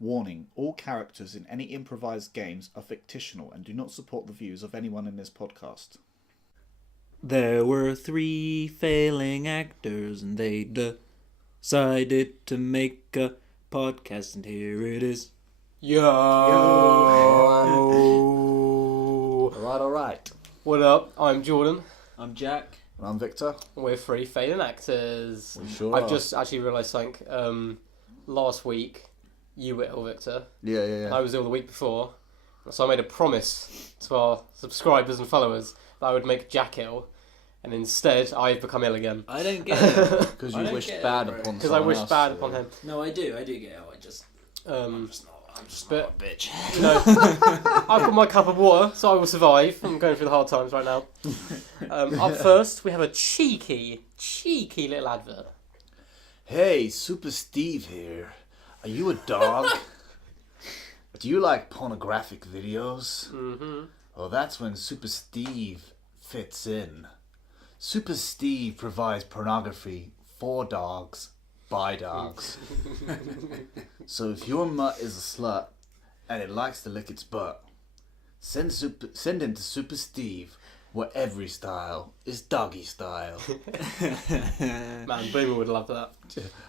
Warning, all characters in any improvised games are fictional and do not support the views of anyone in this podcast. There were 3 failing actors and they decided to make a podcast, and here it is. Yo! Alright. What up? I'm Jordan. I'm Jack. And I'm Victor. And we're 3 failing actors. We sure I've are. just actually realised something. Last week, you were ill, Victor. Yeah. I was ill the week before. So I made a promise to our subscribers and followers that I would make Jack ill. And instead, I've become ill again. I don't get it. Because you wished bad upon Because I wished else, bad upon him. No, I do get it. I'm just not a bitch. No, I've got my cup of water, so I will survive. I'm going through the hard times right now. Up first, we have a cheeky little advert. Hey, Super Steve here. Are you a dog? Do you like pornographic videos? Mm-hmm. Well, that's when Super Steve fits in. Super Steve provides pornography for dogs by dogs. So if your mutt is a slut and it likes to lick its butt, send him to Super Steve, where every style is doggy style. Man, Boomer would love that.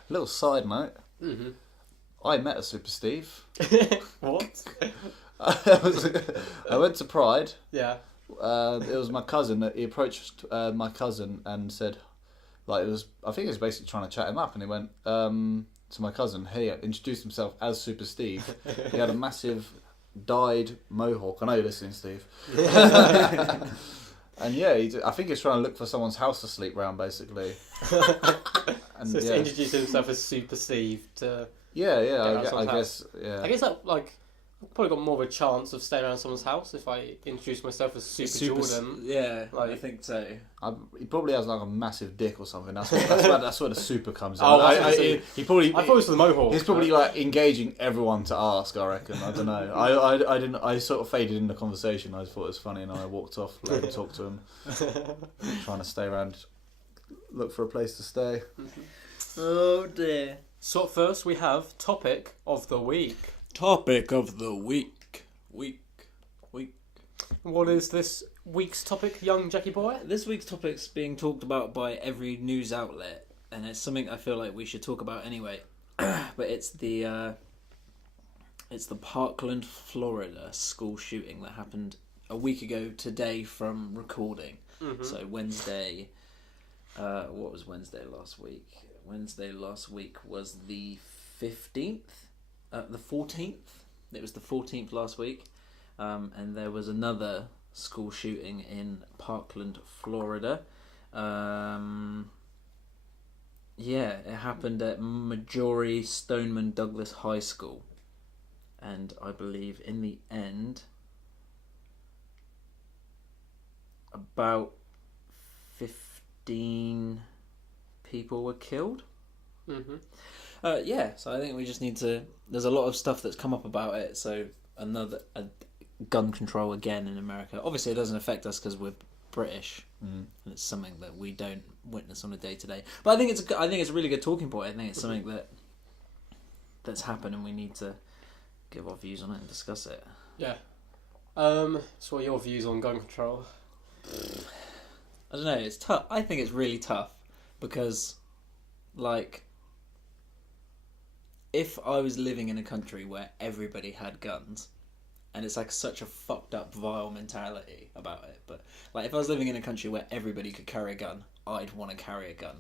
Little side note. Mm-hmm. I met a Super Steve. What? I went to Pride. Yeah. It was my cousin. He approached my cousin and said, I think he was basically trying to chat him up, and he went to my cousin, hey, introduced himself as Super Steve. He had a massive dyed mohawk. I know you're listening, Steve. And yeah, I think he's trying to look for someone's house to sleep round, basically. And So he's introduced himself as Super Steve to... I guess. I guess that, I've probably got more of a chance of staying around someone's house if I introduce myself as Super Jordan. Yeah, Like- I think so. He probably has like a massive dick or something. That's where the super comes in. Oh, He probably. I thought it was the Mohawk. He's probably like engaging everyone to ask. I reckon. I don't know. I didn't. I sort of faded in the conversation. I thought it was funny, and I walked off. Let him talk to him. Trying to stay around, look for a place to stay. Oh dear. So first we have Topic of the Week. Topic of the week. What is this week's topic, young Jackie boy? This week's topic's being talked about by every news outlet, and it's something I feel like we should talk about anyway. But it's the Parkland, Florida school shooting that happened a week ago today from recording. Mm-hmm. So Wednesday. What was Wednesday last week? Wednesday last week was the 15th. The 14th. It was the 14th last week. And there was another school shooting in Parkland, Florida. It happened at Marjorie Stoneman Douglas High School. And I believe in the end, about 15 people were killed. Mm-hmm. So I think we just need to... There's a lot of stuff that's come up about it, so gun control again in America. Obviously it doesn't affect us because we're British, and it's something that we don't witness on a day-to-day. But I think it's a really good talking point. I think it's something that's happened, and we need to give our views on it and discuss it. Yeah. So what are your views on gun control? I don't know, it's tough. I think it's really tough because, if I was living in a country where everybody had guns, and it's such a fucked up, vile mentality about it, but if I was living in a country where everybody could carry a gun, I'd want to carry a gun.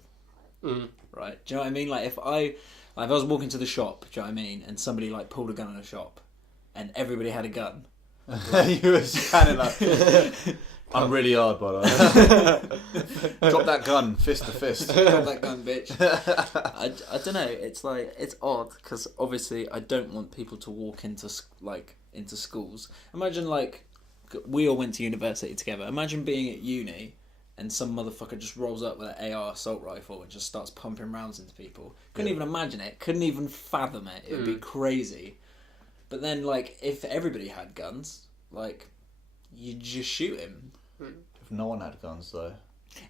Right? Do you know what I mean? If I was walking to the shop, do you know what I mean, and somebody pulled a gun in a shop, and everybody had a gun. You were standing like, I'm really hard, but drop that gun, fist to fist. Drop that gun, bitch. I don't know. It's it's odd because obviously I don't want people to walk into schools. Imagine we all went to university together. Imagine being at uni and some motherfucker just rolls up with an AR assault rifle and just starts pumping rounds into people. Couldn't even imagine it. Couldn't even fathom it. It would be crazy. But then if everybody had guns, you'd just shoot him. If no one had guns, though.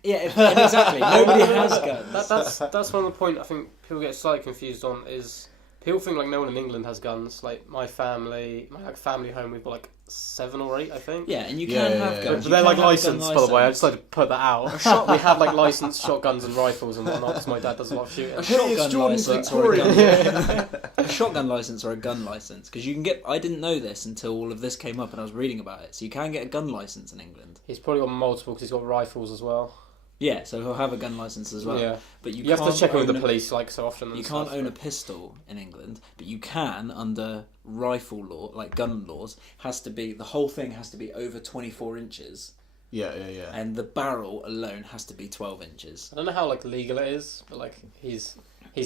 Yeah, exactly. Nobody has guns. That's one of the point I think people get slightly confused on is People think like no one in England has guns. Like my family home, we've got like 7 or 8, I think. Yeah, and you can have guns. But they're like licensed, by the way. I just like to put that out. We have like licensed shotguns and rifles and whatnot because my dad does a lot of shooting. A shotgun license or a gun. A shotgun license or a gun license, because you can get. I didn't know this until all of this came up and I was reading about it. So you can get a gun license in England. He's probably got multiple because he's got rifles as well. Yeah, so he'll have a gun license as well. Yeah, but you have to check it with the police like so often. You can't own a pistol in England, but you can under rifle law, like gun laws. The whole thing has to be over 24 inches. Yeah. And the barrel alone has to be 12 inches. I don't know how like legal it is, but like he's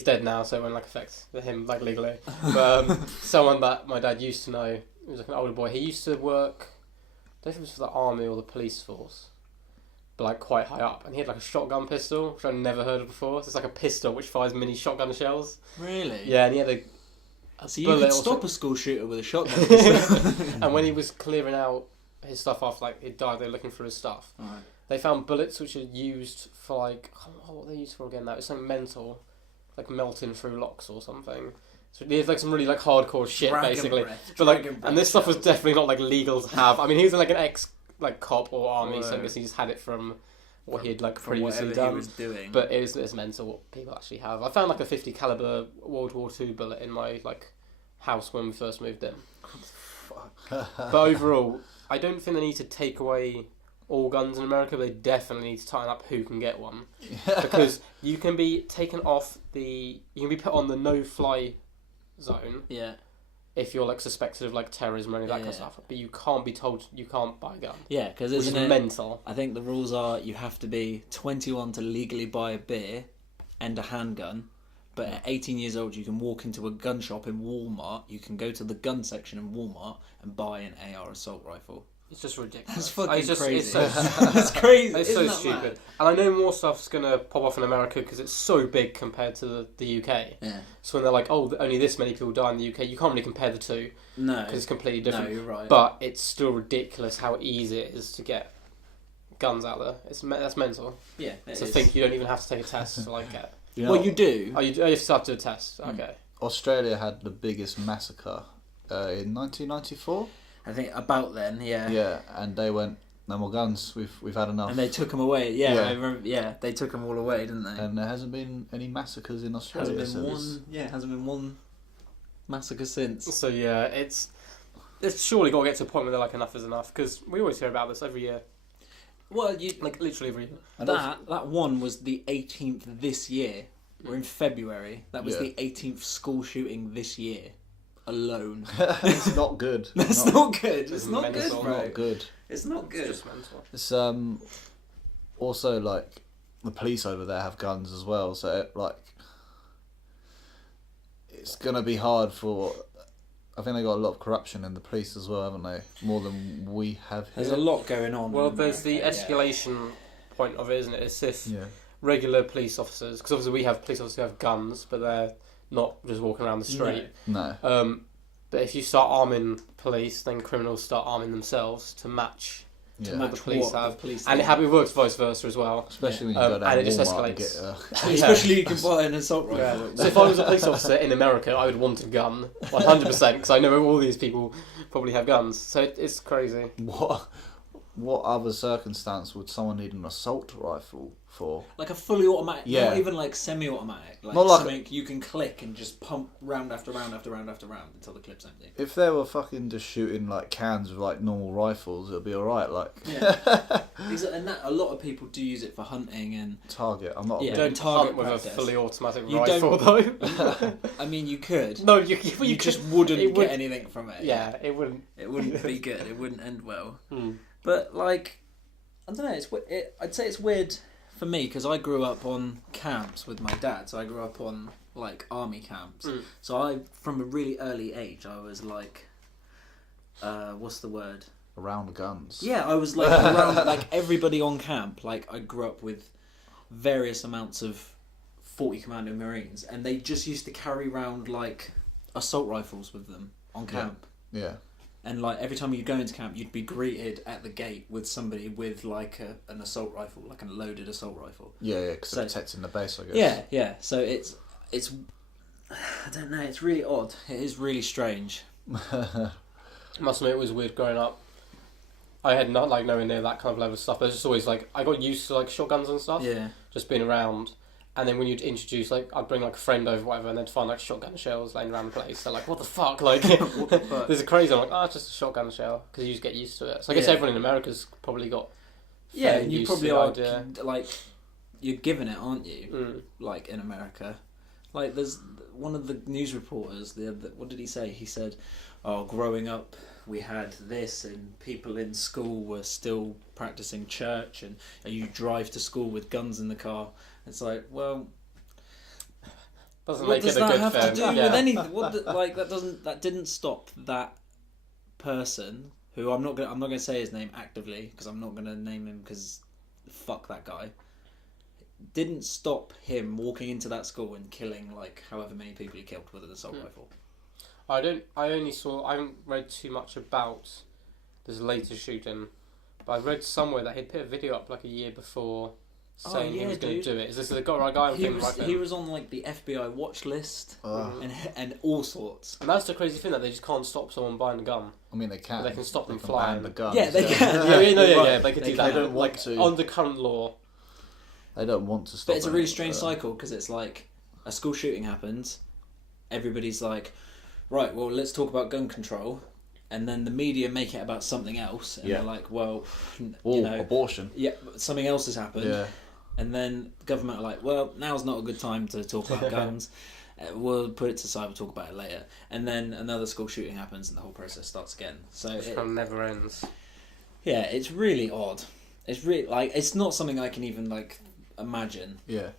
dead now, so it won't like affect him like legally. But someone that my dad used to know, he was like an older boy. He used to work, I don't know if it was for the army or the police force, but like quite high up, and he had like a shotgun pistol, which I'd never heard of before. So it's like a pistol which fires mini shotgun shells. Really? Yeah, and he had a so you could stop a school shooter with a shotgun pistol. And when he was clearing out his stuff after like he died, they were looking through his stuff. Right. They found bullets which are used for like what were they used for again? That was something mental, like melting through locks or something. So he had like some really like hardcore shit basically. But like, and this stuff was definitely not like legal to have. I mean, he was like an ex like cop or army, so I guess he just had it from what he had like previously done. He was doing. But it's mental what people actually have. I found like a .50 caliber World War II bullet in my like house when we first moved in. But overall, I don't think they need to take away all guns in America, but they definitely need to tighten up who can get one. Because you can be taken off you can be put on the no-fly zone. Yeah. If you're like suspected of like terrorism or any of that kind of stuff, but you can't be told you can't buy a gun. Yeah, because it's mental. I think the rules are you have to be 21 to legally buy a beer and a handgun, but at 18 years old you can walk into a gun shop in Walmart. You can go to the gun section in Walmart and buy an AR assault rifle. It's just ridiculous. It's fucking crazy. It's, so, it's crazy. It's so stupid. Mad? And I know more stuff's going to pop off in America because it's so big compared to the UK. Yeah. So when they're like, oh, only this many people die in the UK, you can't really compare the two. No. Because it's completely different. No, you're right. But it's still ridiculous how easy it is to get guns out there. That's mental. Yeah, So I think you don't even have to take a test to like get... You do. Oh, you have to start to do a test. Okay. Australia had the biggest massacre in 1994. I think about then, yeah. Yeah, and they went, no more guns, we've had enough. And they took them away, yeah. I remember, they took them all away, didn't they? And there hasn't been any massacres in Australia. Hasn't been one massacre since. So yeah, it's surely got to get to a point where they're like, enough is enough, because we always hear about this every year. Well, like literally every year. That one was the 18th this year. We're in February. That was the 18th school shooting this year. Alone. It's not good. That's not good. It's not good, It's bro. not good. It's not good. It's just mental. It's also like the police over there have guns as well, so it's gonna be hard for. I think they got a lot of corruption in the police as well, haven't they? More than we have here. There's a lot going on. Well, there's the escalation point of it, isn't it? It's if regular police officers, because obviously we have police officers who have guns, but they're not just walking around the street. No. But if you start arming police, then criminals start arming themselves to match what the police have. And it works vice versa as well. Especially when you go down and it just Walmart escalates. and Especially you can buy an assault rifle. Yeah. So if I was a police officer in America, I would want a gun, 100%, because I know all these people probably have guns. So it's crazy. What other circumstance would someone need an assault rifle for? Like a fully automatic, not even like semi-automatic. Like not like something you can click and just pump round after round after round after round until the clip's empty. If they were fucking just shooting like cans with like normal rifles, it'd be alright. Like and that a lot of people do use it for hunting and target. I'm not. Don't target with practice. a fully automatic rifle though. I mean, you could. No, you just wouldn't get anything from it. Yeah, it wouldn't. It wouldn't be good. It wouldn't end well. Mm. But like, I don't know. I'd say it's weird for me because I grew up on camps with my dad. So I grew up on like army camps. Mm. So from a really early age, I was like, what's the word? Around guns. Yeah, I was like around like everybody on camp. Like I grew up with various amounts of 40 Commando Marines, and they just used to carry around like assault rifles with them on camp. Yeah. And like every time you go into camp, you'd be greeted at the gate with somebody with like an assault rifle, like a loaded assault rifle. Yeah, because they're protecting the base, I guess. Yeah. So it's I don't know. It's really odd. It is really strange. I must admit, it was weird growing up. I had not like nowhere near that kind of level of stuff. But it's just always like I got used to like shotguns and stuff. Yeah. Just being around. And then when you'd introduce, like, I'd bring, like, a friend over, whatever, and they'd find, like, shotgun shells laying around the place. So, like, what the fuck? Like, What the fuck? there's a craze. I'm like, oh, it's just a shotgun shell. Because you just get used to it. So I guess everyone in America's probably got Yeah, fairly you used probably to the are, idea. like, you're given it, aren't you? Mm. Like, in America. Like, there's one of the news reporters, what did he say? He said, oh, growing up, we had this, and people in school were still practicing church, and you drive to school with guns in the car. It's like, well... Doesn't What make does it a that good have film. to do Yeah. with anything? That didn't stop that person who I'm not gonna say his name actively because I'm not gonna name him because fuck that guy. Didn't stop him walking into that school and killing like however many people he killed with an assault rifle. I haven't read too much about this latest shooting, but I read somewhere that he'd put a video up like a year before saying he was going to do it. Is this the guy I'm thinking right now? He was on like the FBI watch list and all sorts. And that's the crazy thing, that they just can't stop someone buying a gun. I mean, they can. They can stop them ban flying. the guns. Yeah, they can. Yeah, they could do that. They don't want like, to. under current law. They don't want to stop. But it's a really it, strange cycle because it's like a school shooting happens, everybody's like, right, well, let's talk about gun control. And then the media make it about something else. And they're like, well, abortion. Yeah, something else has happened. Yeah. And then the government are like, well, now's not a good time to talk about guns. We'll put it to the side, we'll talk about it later. And then another school shooting happens and the whole process starts again. So It kind of never ends. Yeah, it's really odd. It's really, like, it's not something I can even, like, imagine. Yeah.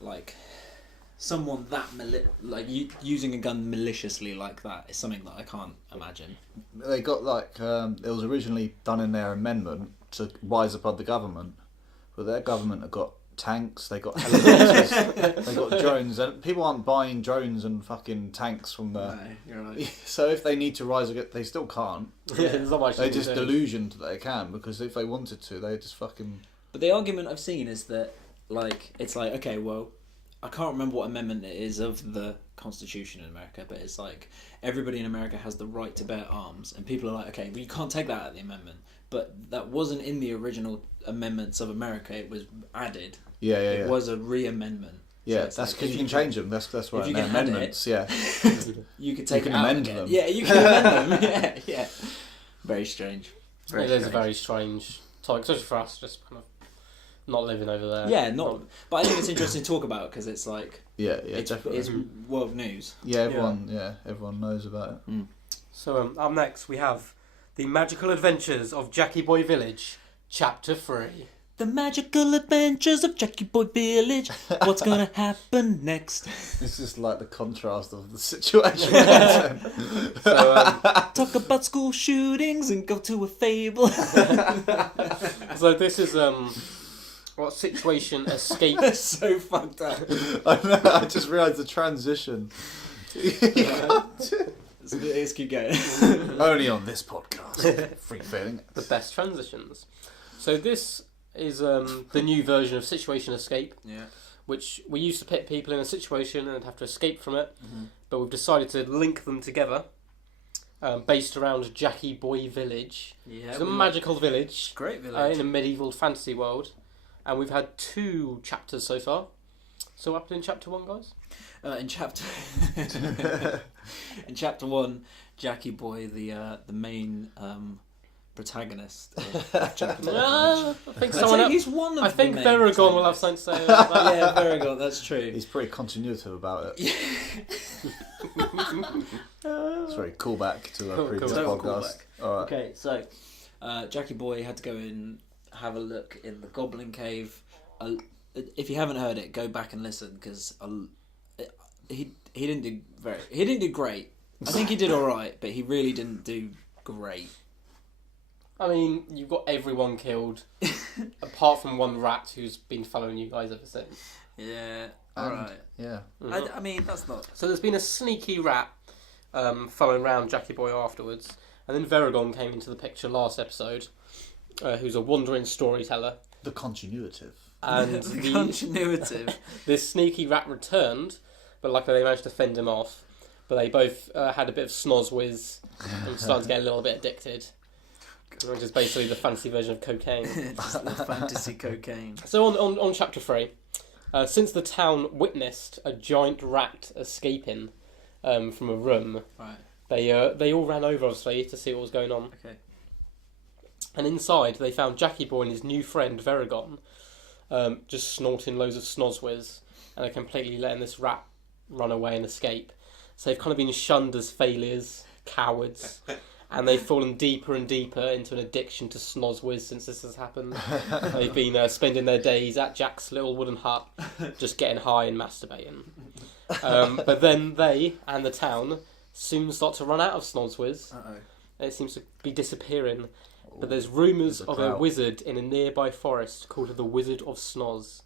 Like, someone that, using a gun maliciously like that is something that I can't imagine. They got, like, it was originally done in their amendment to rise above the government. But their government have got tanks, they got helicopters, they got drones, and people aren't buying drones and fucking tanks from the... No, you're right. So if they need to rise again, they still can't. Yeah, there's not much They're they can just do. delusioned that they can, because if they wanted to, they just fucking... But the argument I've seen is that, like, it's like, okay, well, I can't remember what amendment it is of the Constitution in America, but it's like, everybody in America has the right to bear arms, and people are like, okay, well, you can't take that out of the amendment. But that wasn't in the original amendments of America, it was added. Yeah. It was a re-amendment. Yeah, So that's like, because you can change them. That's right. if you They're can add amendments. Yeah. You could take You it can out amend again. them. Yeah, you can amend them. Yeah. Very strange. It is a very strange topic, especially for us, just kind of not living over there. Yeah, but I think it's interesting to talk about because it's like Yeah, definitely. It's world news. Yeah, everyone knows about it. Mm. So up next we have The Magical Adventures of Jackie Boy Village, Chapter 3. The magical adventures of Jackie Boy Village. What's gonna happen next? This is like the contrast of the situation. So, Talk about school shootings and go to a fable. so this is what situation escape. That's so fucked up. I know, I just realised the transition. Let's keep going. Only on this podcast. 3Failing. The best transitions. So this is the new version of Situation Escape, Yeah. which we used to put people in a situation and they'd have to escape from it, but we've decided to link them together, based around Jackie Boy Village. Yeah. It's a magical village Great village. in a medieval fantasy world, and we've had 2 chapters so far. So what happened in chapter 1, guys? In chapter 1, Jackie Boy, the main protagonist of Jackie Boy Village. I think someone else. He's one of I think the main Veragon will have protagonists. something to say about that. Yeah, Veragon, that's true. He's pretty continuative about it. It's very callback to a Cool, previous cool. podcast. All right. Okay, so Jackie Boy had to go and have a look in the Goblin Cave. If you haven't heard it, go back and listen because he didn't do great. I think he did all right, but he really didn't do great. I mean, you've got everyone killed, apart from one rat who's been following you guys ever since. Yeah, And- alright. Yeah. I mean, that's not... So there's been a sneaky rat following around Jackie Boy afterwards, and then Veragon came into the picture last episode, who's a wandering storyteller. The continuative. And the continuative. this sneaky rat returned, but luckily they managed to fend him off. But they both had a bit of snoz-whiz and started to get a little bit addicted, which is basically the fancy version of cocaine. Just the fantasy cocaine. So on chapter 3, since the town witnessed a giant rat escaping from a room, Right. they all ran over, obviously, to see what was going on. Okay. And inside, they found Jackie Boy and his new friend, Veragon, just snorting loads of snoz-whiz, and they're completely letting this rat run away and escape. So they've kind of been shunned as failures, cowards, and they've fallen deeper and deeper into an addiction to snoz-whiz since this has happened. They've been spending their days at Jack's little wooden hut, just getting high and masturbating. But then they and the town soon start to run out of snoz-whiz. Uh-oh. It seems to be disappearing. But there's rumours of a drought. wizard in a nearby forest called the Wizard of Snoz,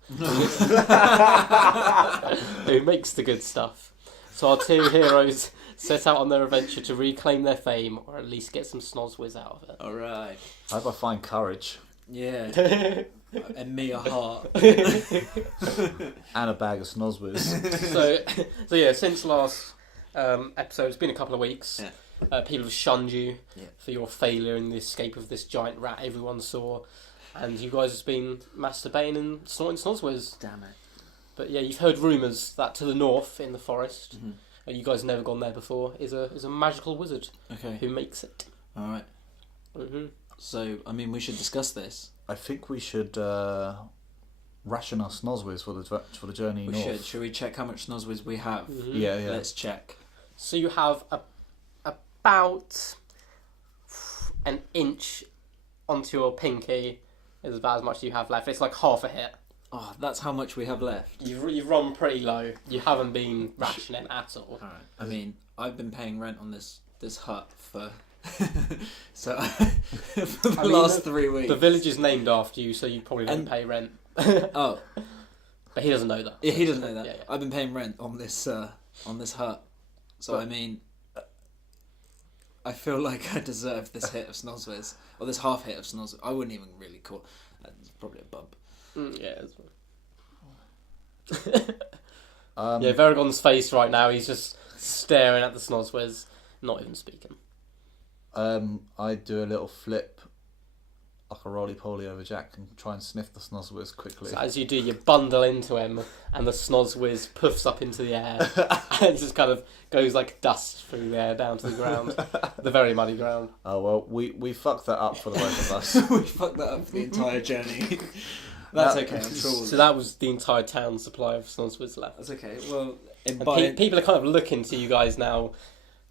who makes the good stuff. So our two heroes set out on their adventure to reclaim their fame, or at least get some snoz-whiz out of it. Alright. I hope I find courage Yeah. And me a heart. and a bag of snozzwiz. So yeah, since last episode, it's been a couple of weeks. Yeah. People have shunned you Yeah. for your failure in the escape of this giant rat everyone saw, and you guys have been masturbating and snorting snozzwiz. Damn it. But yeah, you've heard rumours that to the north in the forest, Mm-hmm. and you guys have never gone there before, is a magical wizard Okay. who makes it. Alright. Mm-hmm. So, I mean, we should discuss this. I think we should ration our snozzwiz for the journey We north. should. Should we check how much snozzwiz we have? Mm-hmm. Yeah. Let's check. So you have about an inch onto your pinky is about as much as you have left. It's like half a hit. Oh, that's how much we have left. You've run pretty low. You haven't been rationing at all. Alright. I mean, I've been paying rent on this hut for so for the last 3 weeks. The village is named after you, so you probably don't And- pay rent. Oh, But he doesn't know that. yeah, he doesn't know that. Yeah. I've been paying rent on this hut. So But- I mean, I feel like I deserve this hit of snozzwiz, or this half hit of snozzwiz. I wouldn't even really call it's probably a bump. Yeah. Yeah. Veragon's face right now, he's just staring at the snozzwiz, not even speaking. I do a little flip, like a roly-poly over Jack, and try and sniff the snozzwiz quickly. So as you do, you bundle into him, and the snozzwiz puffs up into the air, and just kind of goes like dust through the air down to the ground, the very muddy ground. Oh well, we fucked that up for the both of us. We fucked that up for the entire journey. That's okay. I'm sure. So that was the entire town's supply of snozzwiz left. That's okay. Well, And people are kind of looking to you guys now.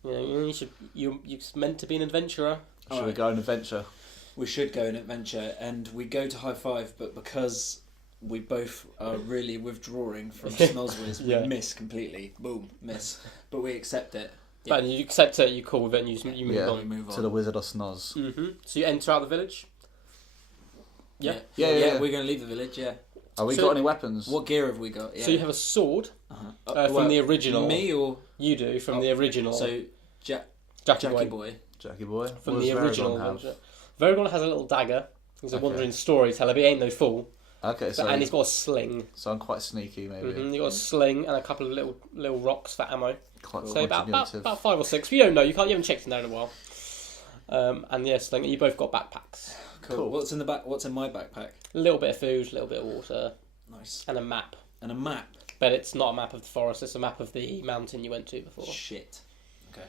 You know, you're meant to be an adventurer. Should we Alright. go on adventure? We should go on adventure, and we go to High Five, but because we both are really withdrawing from snozzwiz, Yeah. we miss completely. Boom, miss. But we accept it. But you accept it, you cool with it, and you move Yeah. We on. move on. To the Wizard of Snoz. So you enter out the village. Yeah. Yeah. We're going to leave the village. Yeah. Have we So- got any weapons? What gear have we got? Yeah. So you have a sword Uh-huh. from the original. Me or You do from the original. so Jackie Jackie Boy. Boy. Jackie boy. From What the does original Varagon have? adventure. Veragon has a little dagger. He's a Okay. wandering storyteller, but he ain't no fool. Okay, so And he's got a sling. so I'm quite sneaky, maybe. He's got a sling and a couple of little rocks for ammo. Quite So about continuative. 5 or 6. You don't know. You haven't checked in there in a while. And yeah, sling. You both got backpacks. Cool. What's in the back? What's in my backpack? A little bit of food, a little bit of water, Nice. and a map. And a map. But it's not a map of the forest. It's a map of the mountain you went to before. Shit. Okay.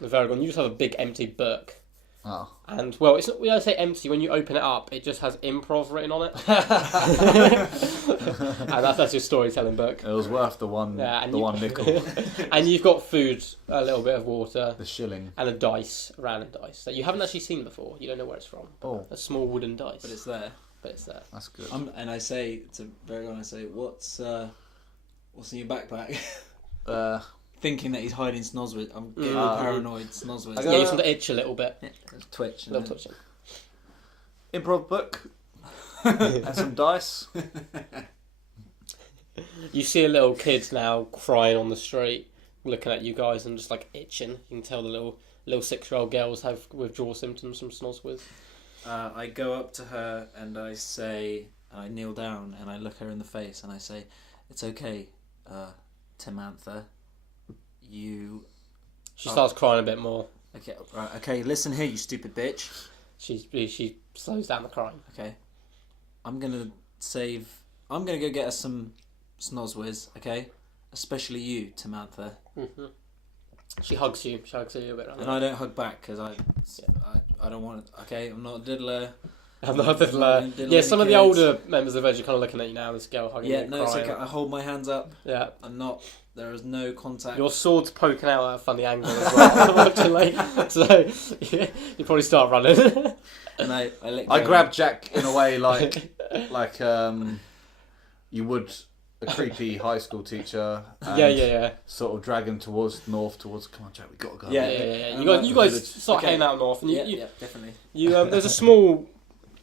With Veragon, you just have a big empty book. Oh. And, well, it's not, when I say empty, when you open it up, it just has improv written on it. And that's your storytelling book. It was worth the one Yeah, one nickel. And you've got food, a little bit of water, The shilling. and a random dice, that you haven't actually seen before. You don't know where it's from. Oh, A small wooden dice. But it's there. But it's there. that's good. And I say to Veragon, I say, what's in your backpack? Thinking that he's hiding snozzwiz. I'm getting paranoid. Snozzwiz. Yeah, you just want to itch a little bit. Yeah, twitch. A little touching. Improv book. And some dice. You see a little kid now crying on the street, looking at you guys and just like itching. You can tell the little 6-year-old girls have withdrawal symptoms from snozzwiz. I go up to her and I say, I kneel down and I look her in the face and I say, "It's okay. Tamantha, you... She starts crying a bit more. Okay, right, okay, listen here, you stupid bitch. She slows down the crying. Okay. I'm gonna go get us some Snoswiz, okay? Especially you, Tamantha. Mm-hmm. She hugs you. She hugs you a bit. And I don't hug back because I don't want it. Okay, I'm not a diddler. I'm not a diddler. Yeah, some of the older members of Edge are kind of looking at you now. This girl hugging you. Yeah, no, crying. it's okay. I hold my hands up. Yeah. I'm not. There is no contact. Your sword's poking out at a funny angle as well, unfortunately. So yeah, you probably start running. And I let go. I grab Jack in a way like you would a creepy high school teacher. And yeah. Sort of drag him towards north, towards. Come on, Jack, we gotta go. Yeah. You guys start heading out north, and yeah, definitely. You there's a small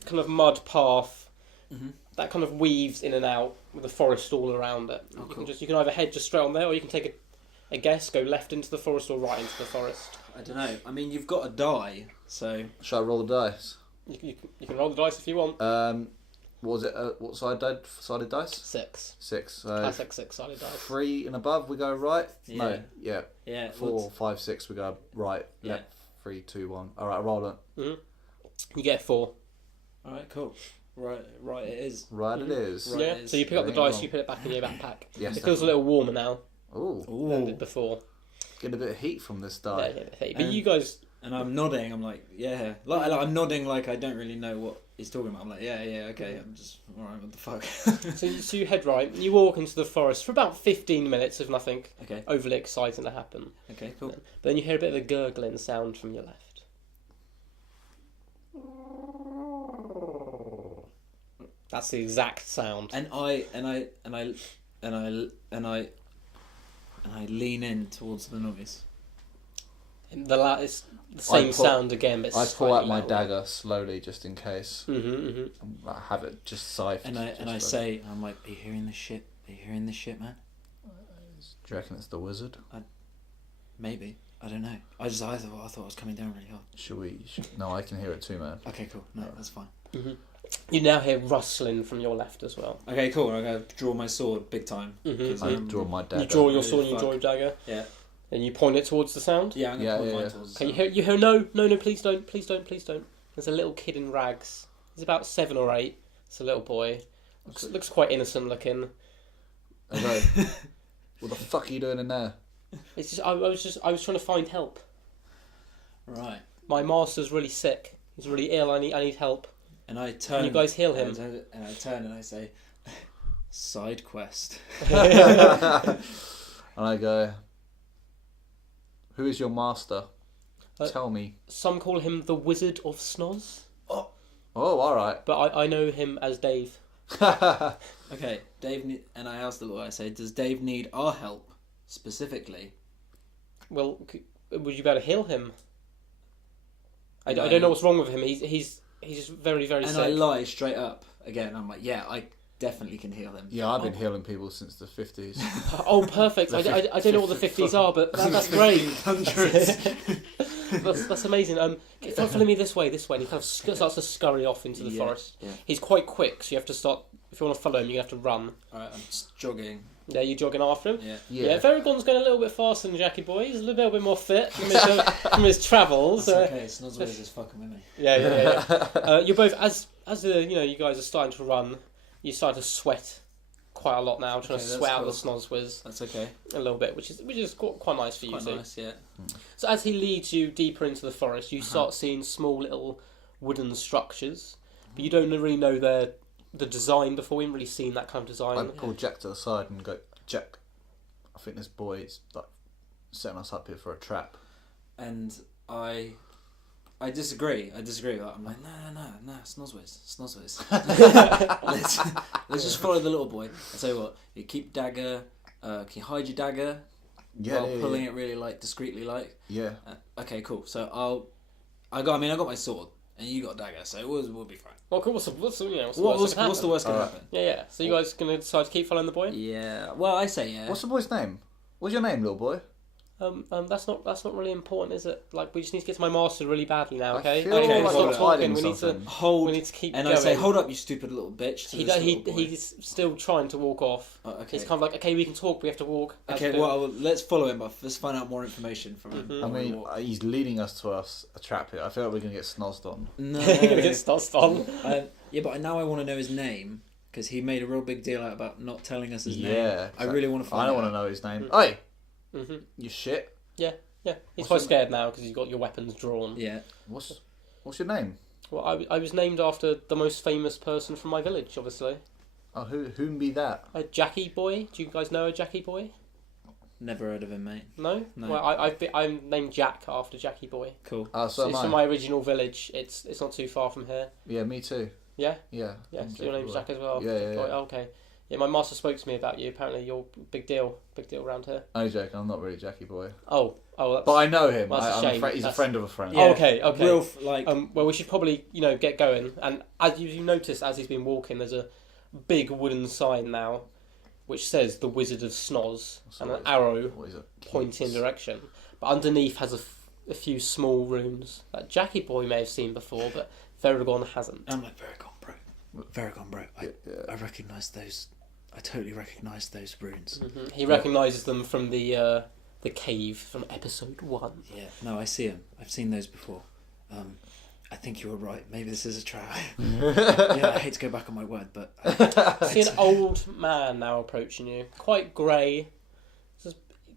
kind of mud path Mm-hmm. that kind of weaves in and out with the forest all around it. Oh, cool. You can either head just straight on there, or you can take a guess, go left into the forest or right into the forest. I don't know. I mean, you've got to die, so... Shall I roll the dice? You can roll the dice if you want. What was it? What sided dice? 6. 6. Classic 6-sided dice. 3 and above, we go right. Yeah. No, yeah. Yeah. 4, 5, 6, we go right. Yeah. Left. 3, 2, 1. All right, roll it. Mm-hmm. You get 4. All right, cool. Right, it is. Right, it is. Right. Yeah. it is. So you pick up the Very dice, well. you put it back in your backpack. Yes. It feels a little warmer now Ooh, than it did before. getting a bit of heat from this Yeah, die. but you guys. And I'm nodding. I'm like, yeah. Like I'm nodding like I don't really know what he's talking about. I'm like, yeah, okay. I'm just, all right, what the fuck? So you head right. You walk into the forest for about 15 minutes of nothing Okay. overly exciting to happen. Okay, cool. But then you hear a bit of a gurgling sound from your left. That's the exact sound. And I lean in towards the noise. It's the same sound again, but I pull out my louder. dagger slowly, just in case. And I have it just scythed. And I say, I'm like, are you hearing this shit? Are you hearing this shit, man? Do you reckon it's the wizard? Maybe. I don't know. I thought it was coming down really hard. Should we? No, I can hear it too, man. Okay, cool. No, that's fine. You now hear rustling from your left as well. Okay, cool. I'm gonna draw my sword big time. I draw my dagger. You draw your Holy sword and you fuck. draw your dagger. Yeah. And you point it towards the sound. Yeah, I'm gonna point mine towards. Okay, you hear no, please don't. There's a little kid in rags. He's about 7 or 8. It's a little boy. Looks quite innocent looking. I go, what the fuck are you doing in there? It's just I was trying to find help. Right. My master's really sick. He's really ill. I need help. And I turn. Can you guys heal him? And I turn and I say, side quest. And I go, who is your master? Tell me. Some call him the Wizard of Snoz, Oh, all right. but I know him as Dave. Okay, Dave. And I ask the Lord. I say, does Dave need our help specifically? Well, would you be able to heal him? I don't know what's wrong with him. He's just very, very sick. And I lie straight up again. I'm like, yeah, I definitely can heal him. Yeah, I've been healing people since the 50s. Oh, perfect. I don't know what the 50s are, but that's great. That's amazing. Follow me this way. And he kind of starts to scurry off into the forest. Yeah. He's quite quick, so you have to start. If you want to follow him, you have to run. Alright, I'm just jogging. Yeah, you jogging after him. Yeah. Yeah, Ferragon's going a little bit faster than Jackie Boy. He's a little bit more fit from his travels. That's okay. Snozzways is fucking with me. Yeah. You're both as you guys are starting to run. You start to sweat quite a lot now, trying to sweat out the Snozzwiz That's okay. a little bit, which is quite nice for you Quite two. nice, yeah. So as he leads you deeper into the forest, you start seeing small little wooden structures, but you don't really know the design before. We haven't really seen that kind of design. I pull Jack to the side and go, Jack, I think this boy is like setting us up here for a trap. And I disagree. I'm like, no, Snozzwiz. let's just follow the little boy. I tell you what, you keep dagger. Can you hide your dagger? While pulling it really discreetly Yeah. Okay, cool. So I got my sword and you got a dagger, so we'll be fine. Well, cool. What's the worst What's that the worst can gonna happen? happen? Yeah. So you guys gonna decide to keep following the boy? Yeah. Well, I say yeah. What's the boy's name? What's your name, little boy? That's not really important, is it? Like, we just need to get to my master really badly now, okay? I feel Okay, like hold I'm on. hiding We need to something. Hold. we need to keep And going. I say, hold up, you stupid little bitch. To this little boy. He's still trying to walk off. Oh, okay. He's kind of like, okay, we can talk. We have to walk. Okay, well, let's follow him, but let's find out more information from him. Mhm. I mean, he's leading us to a trap here. I feel like we're going to get snozzed on. No. You're gonna get stossed on. Yeah, but now I want to know his name, because he made a real big deal out about not telling us his name. Yeah. I really want to find out. I don't want to know his name. Oi! Mhm. You shit. Yeah, he's What's quite your- scared now because you've got your weapons drawn. Yeah. What's your name? Well, I was named after the most famous person from my village, obviously. Oh, whom be that? A Jackie Boy. Do you guys know a Jackie Boy? Never heard of him, mate. No. No. Well, I'm named Jack after Jackie Boy. Cool. Oh, so am it's I. from my original village. It's not too far from here. Yeah, me too. Yeah. Yeah. Yeah. I'm So your name's Boy. Jack as well. Yeah, yeah, yeah. Oh, okay. Yeah, my master spoke to me about you. Apparently, you're big deal around here. No joke, I'm not really Jackie Boy. Oh, that's... But I know him. Well, that's a I'm shame. he's a That's- friend of a friend. Yeah. Oh, okay. Real, like... Well, we should probably, get going. And as you notice, as he's been walking, there's a big wooden sign now, which says "The Wizard of Snoz" and an arrow What is it? pointing direction. But underneath has a few small rooms that Jackie Boy may have seen before, but Veragon hasn't. I'm like, Veragon, bro. Yeah. I recognise those... I totally recognise those runes. Hmm. He recognises them from the cave from episode 1. Yeah, no, I see them. I've seen those before. I think you were right. Maybe this is a trap. Yeah, I hate to go back on my word, but... I see an old man now approaching you. Quite grey.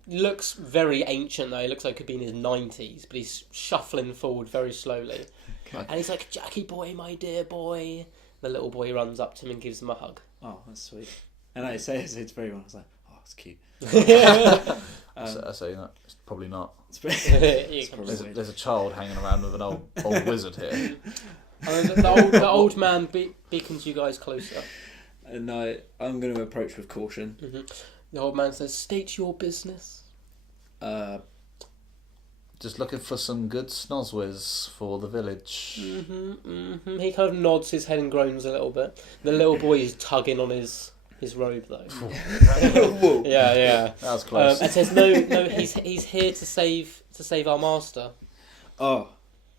Looks very ancient though. He looks like he could be in his 90s, but he's shuffling forward very slowly. Okay. And he's like, "Jackie Boy, my dear boy." The little boy runs up to him and gives him a hug. Oh, that's sweet. And I say it's very well. I was like, oh, it's cute. I say no, it's probably not. It's pretty... He comes. There's a child hanging around with an old wizard here. And the old man beacons you guys closer. And I'm going to approach with caution. Mm-hmm. The old man says, "State your business." Just looking for some good snozwiz for the village. He kind of nods his head and groans a little bit. The little boy is tugging on his robe though. Yeah. That was close. And says, "No, he's here to save our master." Oh,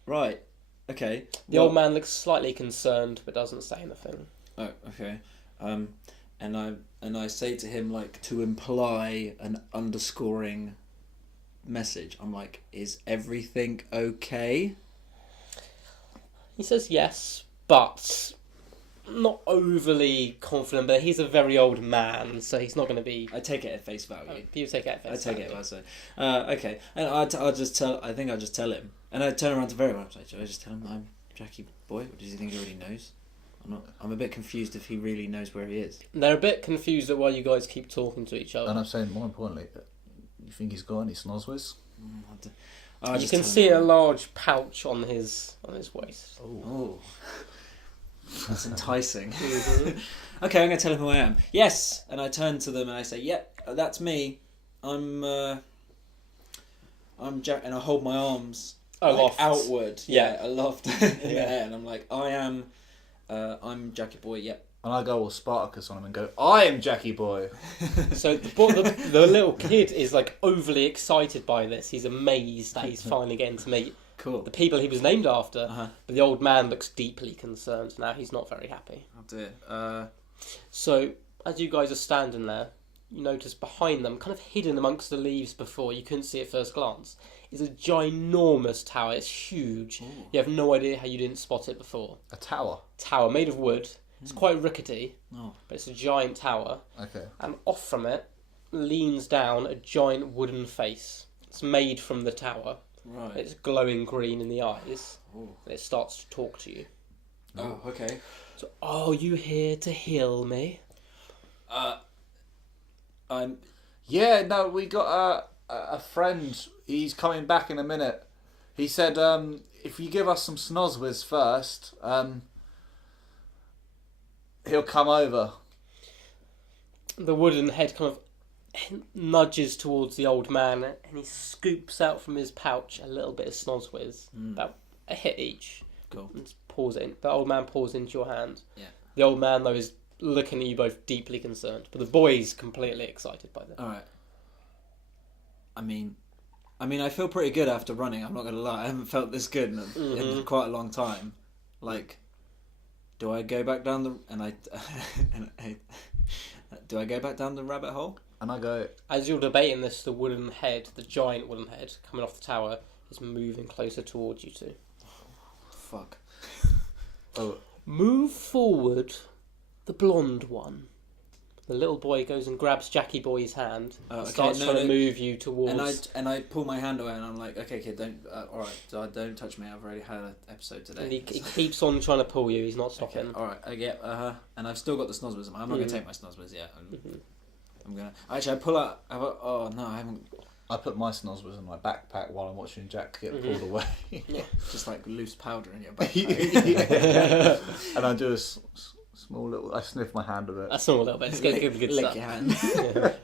right. Okay. The old man looks slightly concerned, but doesn't say anything. Oh, okay. And I say to him, like, to imply an underscoring message. I'm like, is everything okay? He says yes, but not overly confident. But he's a very old man, so he's not going to be. I take it at face value. You take it at face I take it value. as I say. Okay. And I'll just tell. I think I'll just tell him. And I turn around to Very much. Should I just tell him I'm Jackie Boy? Or does he think he already knows? I'm a bit confused if he really knows where he is. They're a bit confused at why you guys keep talking to each other. And I'm saying, more importantly, you think he's got any snozwiz? You can see a large pouch on his waist. Oh, that's enticing. Okay, I'm going to tell him who I am. Yes, and I turn to them and I say, "Yep, that's me. I'm Jack," and I hold my arms Aloft. outward. Yeah. Aloft in the air, and I'm like, I'm Jackie Boy. Yep. And I go all Spartacus on him and go, "I am Jackie Boy." So the little kid is like overly excited by this. He's amazed that he's finally getting to meet Cool. the people he was named after. Uh-huh. But the old man looks deeply concerned now. He's not very happy. I'll do it. So as you guys are standing there, you notice behind them, kind of hidden amongst the leaves before, you couldn't see at first glance, is a ginormous tower. It's huge. Ooh. You have no idea how you didn't spot it before. A tower. Tower made of wood. It's quite rickety, Oh. but it's a giant tower. Okay. And off from it leans down a giant wooden face. It's made from the tower. Right. It's glowing green in the eyes. Ooh. And it starts to talk to you. Oh, okay. So, are you here to heal me? I'm. Yeah, no, we got a friend. He's coming back in a minute. He said, if you give us some snozwiz first, he'll come over. The wooden head kind of nudges towards the old man, and he scoops out from his pouch a little bit of snozwiz, about a hit each. Cool. And pours it in. The old man pours into your hand. Yeah. The old man, though, is looking at you both deeply concerned, but the boy's completely excited by this. All right. I mean, I mean, I feel pretty good after running. I'm not gonna lie. I haven't felt this good in quite a long time. Like, do I go back down the do I go back down the rabbit hole? And I go. As you're debating this, the giant wooden head coming off the tower, is moving closer towards you two. Fuck. Oh, Move forward, the blonde one. The little boy goes and grabs Jackie Boy's hand and starts trying to move you towards... And I pull my hand away and I'm like, okay, kid, don't... alright, don't touch me. I've already had an episode today. And he keeps on trying to pull you. He's not stopping. Okay, alright, I get... And I've still got the snozzles. I'm not going to take my snozzles yet. I'm going to... Actually, I pull out... oh, no, I haven't... I put my snozzles in my backpack while I'm watching Jack get pulled away. Yeah. Just like loose powder in your backpack. And I do a small little... I sniff my hand a bit. A small little bit. It's good Lick stuff. your hand.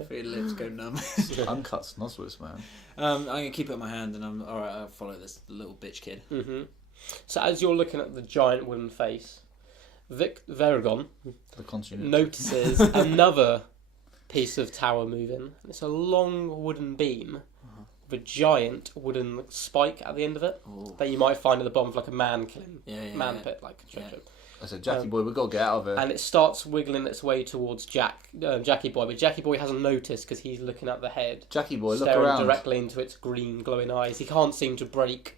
Your lips go numb. Uncut snozzles, man. I'm going to keep it in my hand and I'm... Alright, I'll follow this little bitch kid. So as you're looking at the giant wooden face, Varagon The continent. notices another piece of tower moving. And it's a long wooden beam with a giant wooden spike at the end of it that you might find at the bottom of like a man-killing pit, like a treasure. I said, Jackie boy, we've got to get out of here. And it starts wiggling its way towards Jackie Boy, but Jackie Boy hasn't noticed because he's looking at the head. Jackie boy, look staring around. directly into its green glowing eyes. He can't seem to break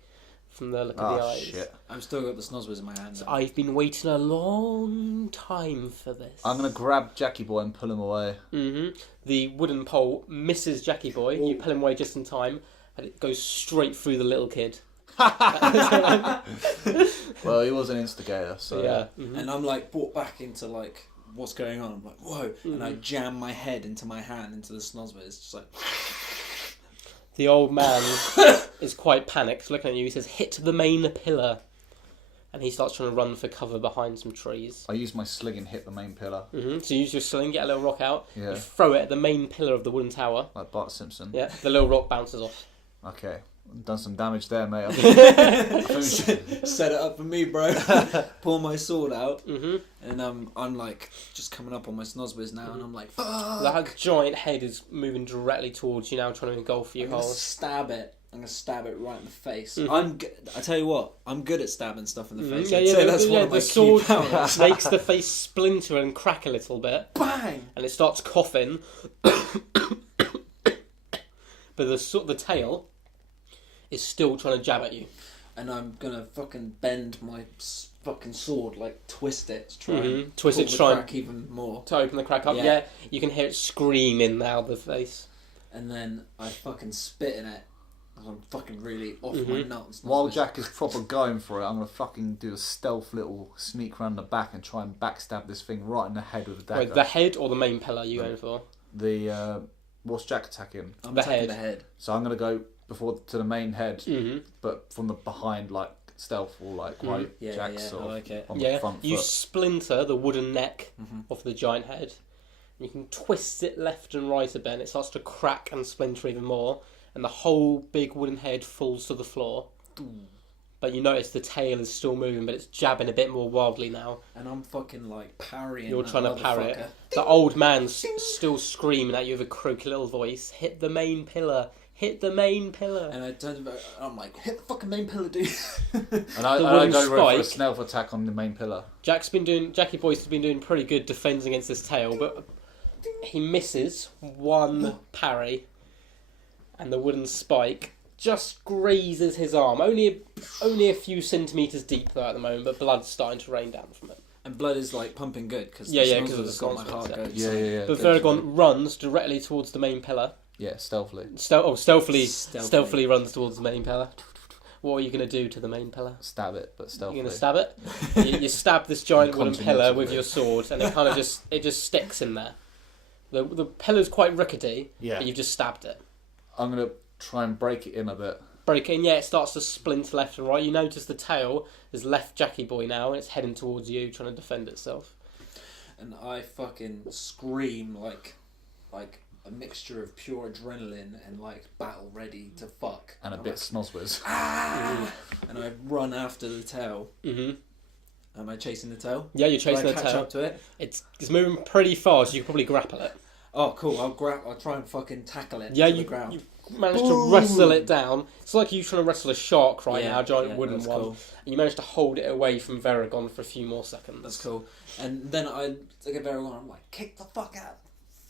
from the look of the eyes. Shit. I've still got the snozzles in my hand. So I've been waiting a long time for this. I'm going to grab Jackie boy and pull him away. The wooden pole misses Jackie Boy. You pull him away just in time, and it goes straight through the little kid. Well, he was an instigator, so... Yeah. And I'm like brought back into like what's going on. I'm like, whoa. And I jam my head into my hand into the snozzle. It's just like... The old man is quite panicked, looking at you. He says, hit the main pillar. And he starts trying to run for cover behind some trees. I use my sling and hit the main pillar. So you use your sling, get a little rock out. Yeah. You throw it at the main pillar of the wooden tower. Like Bart Simpson. Yeah, the little rock bounces off. Okay. Done some damage there, mate. I think Set it up for me, bro. Pull my sword out, and I'm like just coming up on my snozzles now, and I'm like, fuck. That giant head is moving directly towards you now, trying to engulf you I'm gonna whole. stab it. I'm gonna stab it right in the face. I tell you what, I'm good at stabbing stuff in the face. Yeah, I'd say that's one of my the sword key powers. makes the face splinter and crack a little bit. Bang! And it starts coughing. But the tail is still trying to jab at you. And I'm gonna fucking bend my fucking sword, like twist it to try and twist pull it, the try and- crack even more. To open the crack up, Yeah. you can hear it screaming now, the face. And then I fucking spit in it. I'm fucking really off my nuts. while Jack is proper going for it, I'm going to fucking do a stealth little sneak around the back and try and backstab this thing right in the head with a dagger. Wait, the head or the main pillar you going for? What's Jack attacking? I'm the attacking head. the head. So I'm going to go to the main head, but from the behind, like stealth or like while Yeah, Jack's yeah, sort I of like it. on Yeah, the front you foot. splinter the wooden neck of the giant head. You can twist it left and right a bit, and it starts to crack and splinter even more, and the whole big wooden head falls to the floor. But you notice the tail is still moving, but it's jabbing a bit more wildly now. And I'm fucking like parrying. You're that trying to parry motherfucker. it. The old man's still screaming at you with a croaky little voice, hit the main pillar, hit the main pillar. And I turned about, I'm like, hit the fucking main pillar, dude. And I wooden go for a spike. stealth attack on the main pillar. Jackie Boy's been doing pretty good defending against this tail, but he misses one parry, and the wooden spike just grazes his arm. Only a few centimetres deep though at the moment, but blood's starting to rain down from it. And blood is like pumping good because Yeah, yeah, 'cause of the got my snozzles, heart yeah. going. Yeah. But Varagon runs directly towards the main pillar. Yeah, stealthily. Stealthily runs towards the main pillar. What are you going to do to the main pillar? Stab it, but stealthily. You're going to stab it? you stab this giant wooden pillar with Continental. your sword, and it kind of just sticks in there. The pillar's quite rickety, Yeah. but you've just stabbed it. I'm going to try and break it in a bit. Break it in, yeah, it starts to splint left and right. You notice the tail has left Jackie Boy now, and it's heading towards you, trying to defend itself. And I fucking scream like a mixture of pure adrenaline and like battle ready to fuck. And a I'm bit like, snozzwizz. and I run after the tail. Am I chasing the tail? Yeah, you're Do I chasing the catch tail. up to it? It's moving pretty fast. You can probably grapple it. Oh, cool. I'll try and fucking tackle it Yeah, to the you ground. you managed to wrestle it down. It's like you trying to wrestle a shark now, a giant wooden one. Cool. And you managed to hold it away from Veragon for a few more seconds. That's cool. And then I took a Veragon, I'm like, kick the fuck out.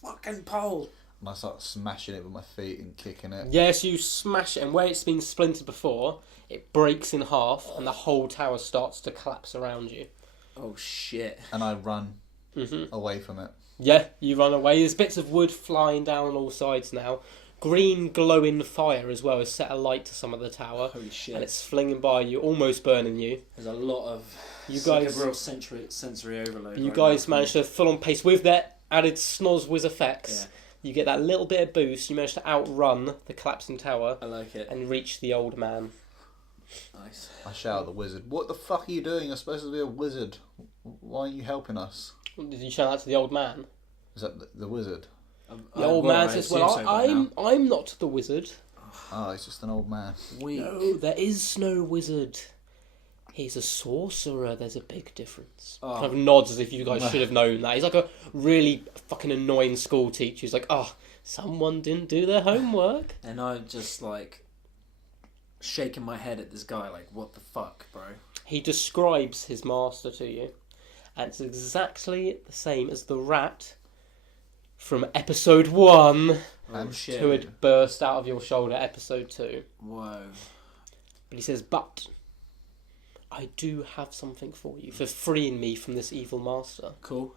Fucking pole. And I start smashing it with my feet and kicking it. Yes, you smash it, and where it's been splintered before, it breaks in half, and the whole tower starts to collapse around you. Oh shit. And I run away from it. Yeah, you run away. There's bits of wood flying down on all sides now. Green glowing fire as well has set a light to some of the tower. Holy shit. And it's flinging by you, almost burning you. There's a lot of... You guys... like a real sensory overload. You guys managed to full on pace with their added Snozwiz effects. Yeah. You get that little bit of boost. You manage to outrun the collapsing tower. I like it. And reach the old man. Nice. I shout at the wizard, "What the fuck are you doing? You're supposed to be a wizard. Why aren't you helping us?" Did you shout that to the old man? Is that the wizard? The old man says, "Well, I'm not the wizard." Oh, he's just an old man. No, there is no wizard. He's a sorcerer. There's a big difference. Oh. Kind of nods as if you guys should have known that. He's like a really fucking annoying school teacher. He's like, "Oh, someone didn't do their homework." And I'm just like shaking my head at this guy, like, what the fuck, bro? He describes his master to you, and it's exactly the same as the rat from episode 1 Oh shit. who had burst out of your shoulder episode 2. Whoa. But he says, "But I do have something for you for freeing me from this evil master. Cool.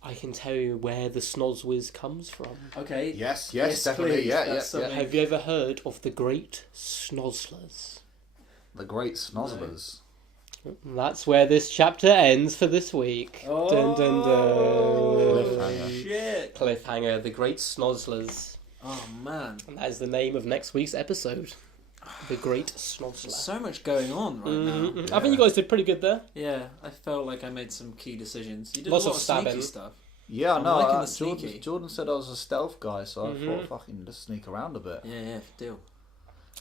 I can tell you where the Snozwiz comes from." Okay. Yes, definitely. please. Yeah. That's something- Have you ever heard of the Great Snozlers? The great snozzlers. That's where this chapter ends for this week. Oh, Dun dun dun. Cliffhanger. shit. Cliffhanger, the Great Snozlers. Oh, man. And that is the name of next week's episode. The Great Snozler. There's so much going on right now. Mhm. I think you guys did pretty good there. Yeah, I felt like I made some key decisions. You did Lots a lot of of stabbing. sneaky stuff. Yeah, I'm no. liking the sneaky. Jordan said I was a stealth guy, so I Mhm. thought fucking just sneak around a bit. Yeah, deal.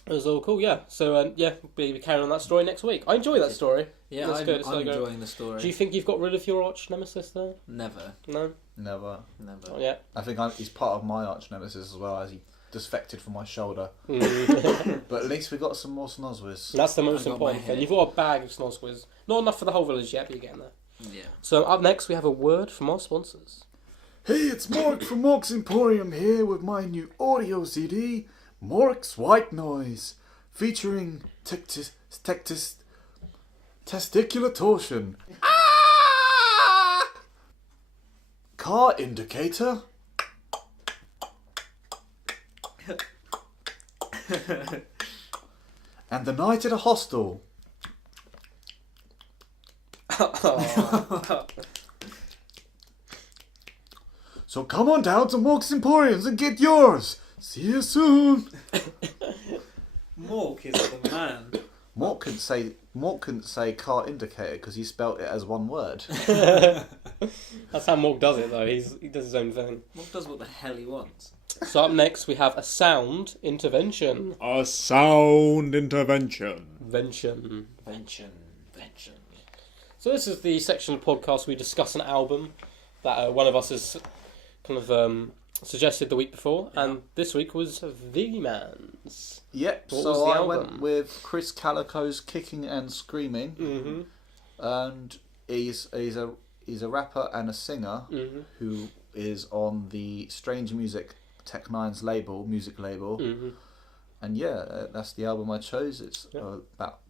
It was all cool, yeah. So, we'll be carrying on that story next week. I enjoy that story. Yeah, That's good, it's I'm so good. enjoying the story. Do you think you've got rid of your arch nemesis there? Never. No? Never. Not yet. I think he's part of my arch nemesis as well, as he defected from my shoulder. Mm. But at least we got some more Snozwiz. That's the most I got important my thing. head. You've got a bag of Snozwiz. Not enough for the whole village yet, but you're getting there. Yeah. So up next, we have a word from our sponsors. Hey, it's Mark from Mark's Emporium here with my new audio CD, Mark's White Noise, featuring testicular torsion. Car indicator. And the night at a hostel. So come on down to Mark's Emporiums and get yours. See you soon. Mork is the man. Mork couldn't say car indicator because he spelt it as one word. That's how Morg does it, though. He does his own thing. Mork does what the hell he wants. So up next, we have a sound intervention. A sound intervention. Vention. Vention. So this is the section of the podcast we discuss an album that one of us has kind of suggested the week before, and this week was The Man's. Yep, What was so the I album? went with Chris Calico's Kicking and Screaming, Mm-hmm. and he's a rapper and a singer Mm-hmm. who is on the Strange Music Tech Nine's music label, Mm-hmm. and that's the album I chose. It's Yeah.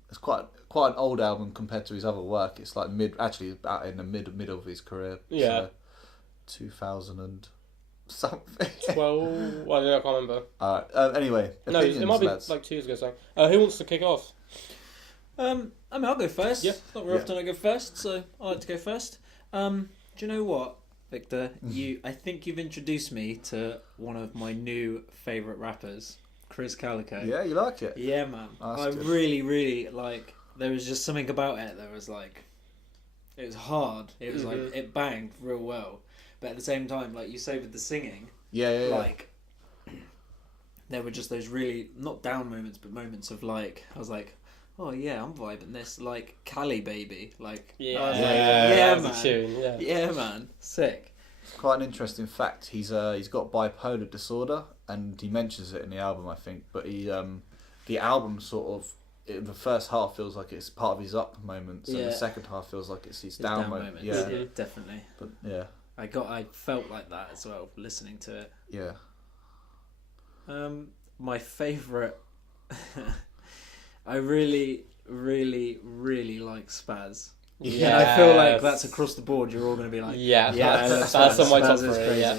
it's quite an old album compared to his other work. It's like about in the middle of his career. Yeah. So 2000 and something. 12. Well, I can't remember. Anyway, No, it opinions, might be lads. like 2 years ago. So, who wants to kick off? I mean, I'll go first. Yeah. Not very often I go first, so I like to go first. Do you know what, Victor? I think you've introduced me to one of my new favourite rappers, Chris Calico. Yeah, you like it? Yeah, man. That's I good. really, really like. There was just something about it that was like, it was hard. It was like it banged real well, but at the same time, like you say with the singing, Yeah. like there were just those really not down moments, but moments of like I was like, oh yeah, I'm vibing this, like Cali baby, like Yeah, I was like, that was man, a tune. Yeah. yeah, man, sick. Quite an interesting fact. He's got bipolar disorder, and he mentions it in the album, I think. But the album sort of, the first half feels like it's part of his up moments, and the second half feels like it's his down moments. Yeah, definitely. But yeah, I felt like that as well listening to it. Yeah. My favourite. I really, really, really like Spaz. Yeah, and I feel like that's across the board. You're all going to be like, that's on my top three. Yeah.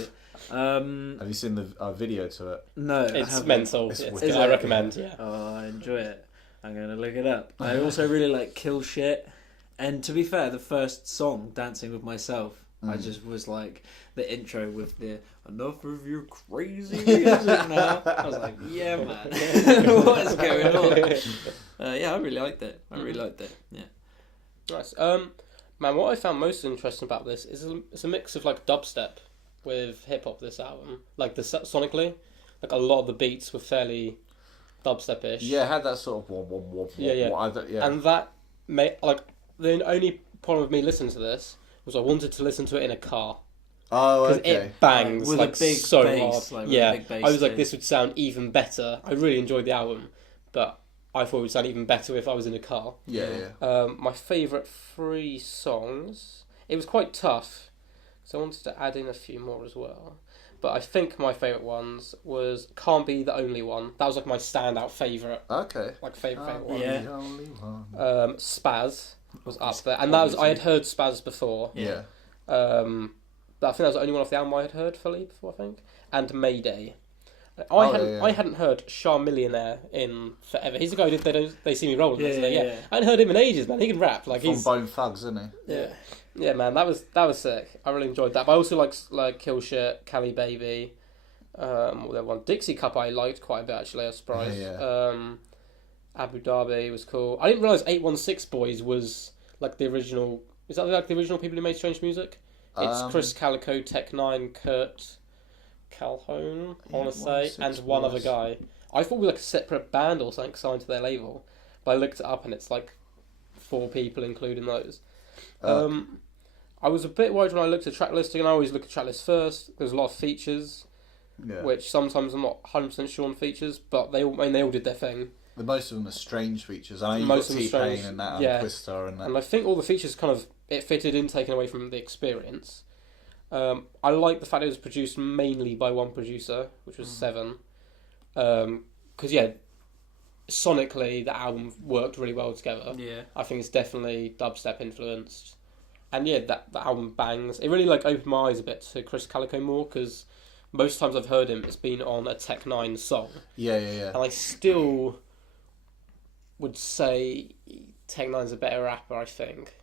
Have you seen the video to it? No, it's mental. It's I recommend. Yeah. Oh, I enjoy it. I'm going to look it up. I also really like Kill Shit, and to be fair, the first song, Dancing with Myself, I just was like the intro with the enough of your crazy music now. I was like, yeah, man, what is going on? Yeah, I really liked it. Yeah. Nice. Man, what I found most interesting about this is it's a mix of like dubstep with hip hop. This album, like sonically, like a lot of the beats were fairly dubstep-ish. Yeah, it had that sort of yeah. And that like the only problem with me listening to this was I wanted to listen to it in a car. Oh, okay. Because it bangs with like a big so bass, hard. like, with a big bass I was like, too. this would sound even better. I really enjoyed the album, but I thought it would sound even better if I was in a car. Yeah. My favourite 3 songs. It was quite tough, so I wanted to add in a few more as well. But I think my favourite ones was Can't Be the Only One. That was like my standout favourite. Okay. Like favourite one. Yeah. The only one. Spaz was up there, and that was I had heard Spaz before. Yeah. But I think that was the only one off the album I had heard fully before, I think. And Mayday. I hadn't heard Shah Millionaire in forever. He's the guy who did They See Me Rolling. Yeah. I hadn't heard him in ages, man. He can rap. Like From Bone Thugs, isn't he? Yeah. Yeah, man, that was sick. I really enjoyed that. But I also like Kill Shit, Cali Baby, what that one, Dixie Cup. I liked quite a bit actually. I was surprised. Yeah. Abu Dhabi was cool. I didn't realise 816 Boys was like the original. Is that like the original people who made Strange Music? It's Chris Calico, Tech Nine, Kurt Calhoun, I want to say, and one other guy. I thought it was like a separate band or something signed to their label, but I looked it up and it's like 4 people, including those. I was a bit worried when I looked at track listing, and I always look at track list first. There's a lot of features, which sometimes I'm not 100% sure on features, but they all did their thing. The most of them are strange features. I know you've got T-Pain and that, and Twister and that. And I think all the features kind of, it fitted in, taken away from the experience. I like the fact it was produced mainly by one producer, which was Seven. Because, sonically, the album worked really well together. Yeah. I think it's definitely dubstep influenced. And that album bangs. It really opened my eyes a bit to Chris Calico more, because most times I've heard him, it's been on a Tech Nine song. Yeah. And I still would say Tech Nine's a better rapper, I think.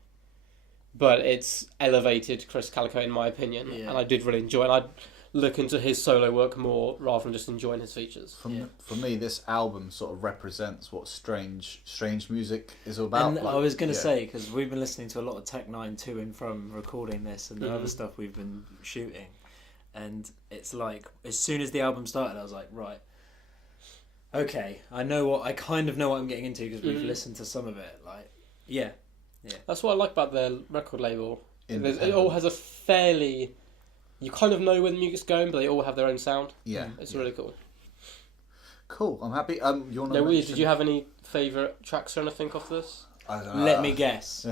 But it's elevated Chris Calico in my opinion, and I did really enjoy it. And I'd look into his solo work more rather than just enjoying his features. For me, this album sort of represents what strange music is all about. And I was going to say, because we've been listening to a lot of Tech Nine to and from recording this and the other stuff we've been shooting, and it's like as soon as the album started, I was like, right, okay, I kind of know what I'm getting into because we've listened to some of it. Yeah. That's what I like about their record label. It all has a fairly... You kind of know where the music's going, but they all have their own sound. Yeah. It's really cool. Cool, I'm happy. You want to did you have any favourite tracks or anything off this? I don't know. Let me guess.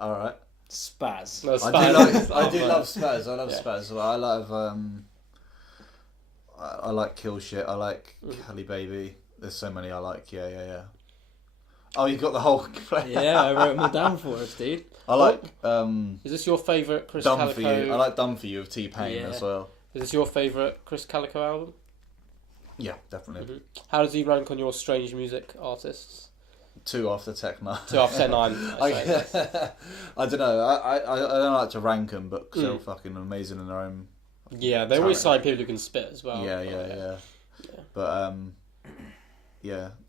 Alright. Spaz. No, Spaz. I do love Spaz. I love Spaz. I like Kill Shit. I like Cali Baby. There's so many I like. Yeah. Oh, you got the whole play. Yeah, I wrote them all down for us, dude. I like... Is this your favourite Chris Dumb Calico? For You. I like Dumb For You of T-Pain as well. Is this your favourite Chris Calico album? Yeah, definitely. Mm-hmm. How does he rank on your strange music artists? 2 after Tech Nine. 2 after Tech Nine. I don't know. I don't like to rank them, but because they're all fucking amazing in their own... Yeah, they always sign people who can spit as well. Yeah. But,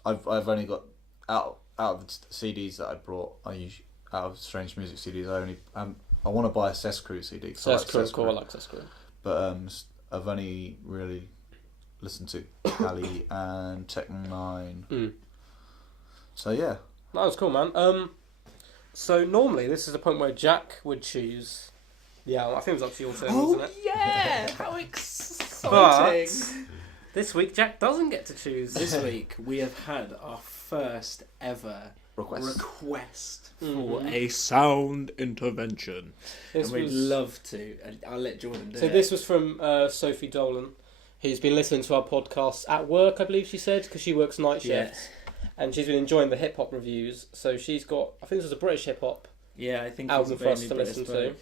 I've only got... Out of the CDs that I brought, out of Strange Music CDs, I want to buy a Cess Crew CD. Cess Crew is cool. I like Cess Crew. But I've only really listened to Cali and Tech Nine. So yeah, that was cool, man. So normally this is the point where Jack would choose the album. I think it was up to your turn, wasn't it? Yeah! How exciting! But This week, Jack doesn't get to choose. This week we have had our first ever request For a sound intervention. and we'd love to. And I'll let Jordan do it. So this was from Sophie Dolan, who's been listening to our podcast at work, I believe she said, because she works night shifts. And she's been enjoying the hip-hop reviews. So she's got, I think this was a British hip-hop Yeah, I think album it's for us mainly to British listen to. folk.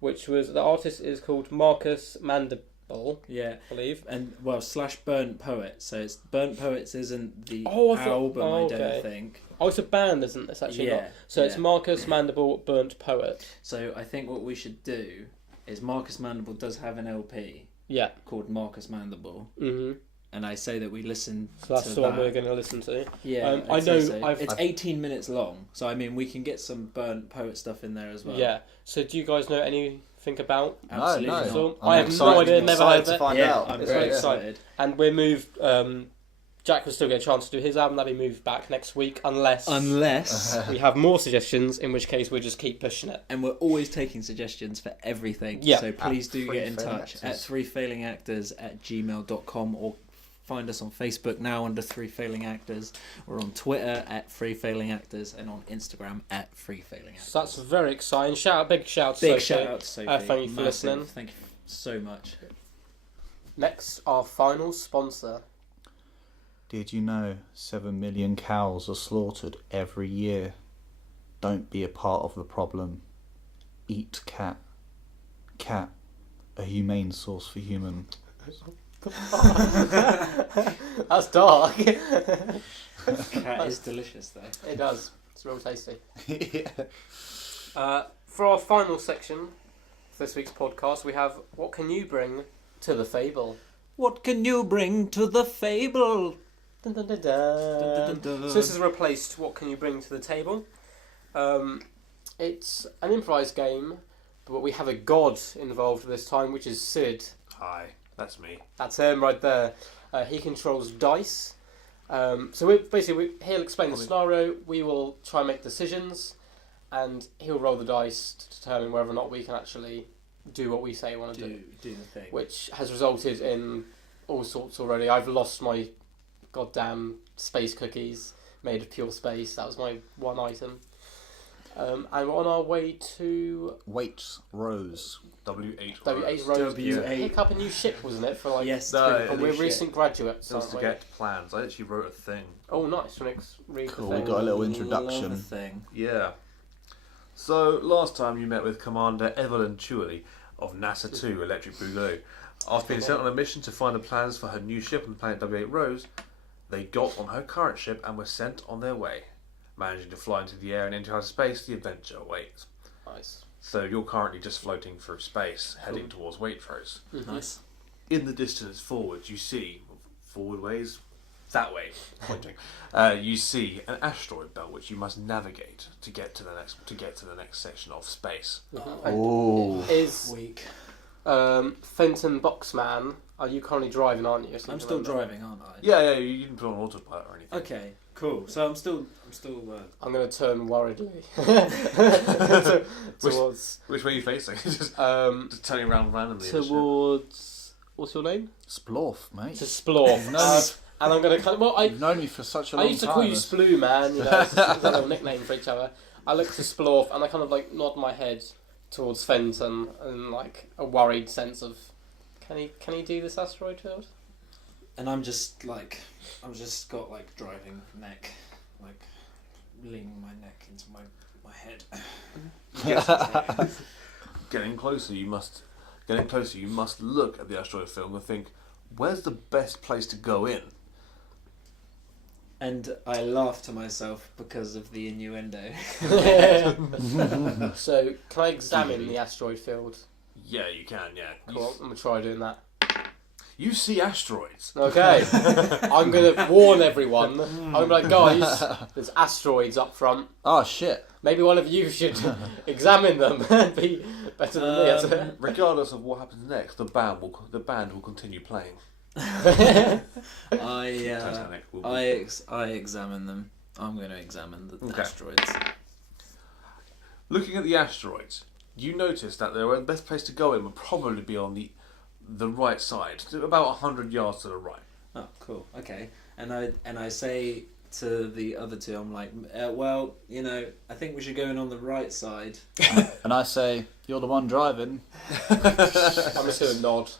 Which was, the artist is called Marcus Mandible, Yeah, I believe. and well, / Burnt Poet. So it's Burnt Poets isn't the Oh, I thought- album, I okay. don't think. Oh, it's a band, isn't it? It's actually Yeah, not. So it's yeah. Marcus Mandible, Burnt Poet. So I think what we should do is Marcus Mandible does have an LP Yeah. called Marcus Mandible, Mm-hmm. and I say that we listen So that's to the that. one we're going to listen to. Yeah, I I'd say know so. I've- It's 18 minutes long, so I mean we can get some Burnt Poet stuff in there as well. Yeah. So do you guys know anything about? Absolutely No, not. So I'm I have excited- no idea, never excited heard of to it. find Yeah, out. I'm It's very very excited. And we're moved. Jack will still get a chance to do his album. That'll be moved back next week, unless we have more suggestions. In which case, we'll just keep pushing it. And we're always taking suggestions for everything. Yeah. So please do get in 3Failing touch Actors. at 3failingactors@gmail.com or find us on Facebook now under 3Failing Actors. We're on Twitter at 3Failing Actors and on Instagram at 3Failing Actors. So that's very exciting. Big shout out to Big Sophie. shout out to Sophie. Thank you for Massive. listening. Thank you so much. Next, our final sponsor. Did you know 7 million cows are slaughtered every year? Don't be a part of the problem. Eat cat. Cat, a humane source for human. That's dark. Cat is delicious though. It does. It's real tasty. Yeah. For our final section of this week's podcast, we have What Can You Bring to the Fable? What can you bring to the fable? Dun, dun, dun, dun. Dun, dun, dun, dun. So this has replaced What Can You Bring to the Table? It's an improvised game, but we have a god involved this time, which is Sid. Hi, that's me. That's him right there. He controls dice. So he'll explain the scenario. We will try and make decisions, and he'll roll the dice to determine whether or not we can actually do what we say we want to do. Do the thing. Which has resulted in all sorts already. I've lost my goddamn space cookies made of pure space. That was my one item. And we're on our way to Waitrose. W8 W8 Rose. Rose. W8. To pick up a new ship, wasn't it? For like, Yes, No, to and we're recent graduates, It was aren't to we? get plans. I actually wrote a thing. Oh, nice. Next, read Cool, the we thing. got a little Love introduction. a thing. Yeah. So, last time you met with Commander Evelyn Chewley of NASA 2 Electric Boogaloo. After being sent on a mission to find the plans for her new ship on the planet W8 Rose, they got on her current ship and were sent on their way. Managing to fly into the air and into outer space, the adventure awaits. Nice. So you're currently just floating through space, heading towards Waitrose. Nice. In the distance forward, you see forward ways, that way, pointing. You see an asteroid belt which you must navigate to get to the next section of space. Oh. Is Week. Fenton Boxman? Are you currently driving, aren't you? I'm still driving, aren't I? Yeah, you didn't put on autopilot or anything. Okay, cool. So I'm still. I'm going to turn worriedly towards Which way are you facing? just turning around randomly. towards what's your name? Splorf, mate. To Splorf. And I'm going to You've known me for such a I long used to time. call you Sploo, man. You know, it's a little nickname for each other. I look to Splorf and I kind of like nod my head towards Fenton in like a worried sense of, can he do this asteroid field? And I'm just like, I've just got like driving neck, like leaning my neck into my head. Getting closer, you must look at the asteroid field and think, where's the best place to go in? And I laugh to myself because of the innuendo. So can I examine the asteroid field? Yeah, you can. Yeah. Cool. I'm gonna try doing that. You see asteroids. Okay. I'm gonna warn everyone. I'm gonna be like, guys, there's asteroids up front. Oh, shit. Maybe one of you should examine them and be better than me at it. Regardless of what happens next, the band will continue playing. I Titanic. I examine them. I'm going to examine the Okay. asteroids. Looking at the asteroids, you notice that the best place to go in would probably be on the right side, about 100 yards to the right. Oh, cool. Okay. And I say to the other two, I'm like, well, you know, I think we should go in on the right side. And I say, you're the one driving. I'm just going to nod.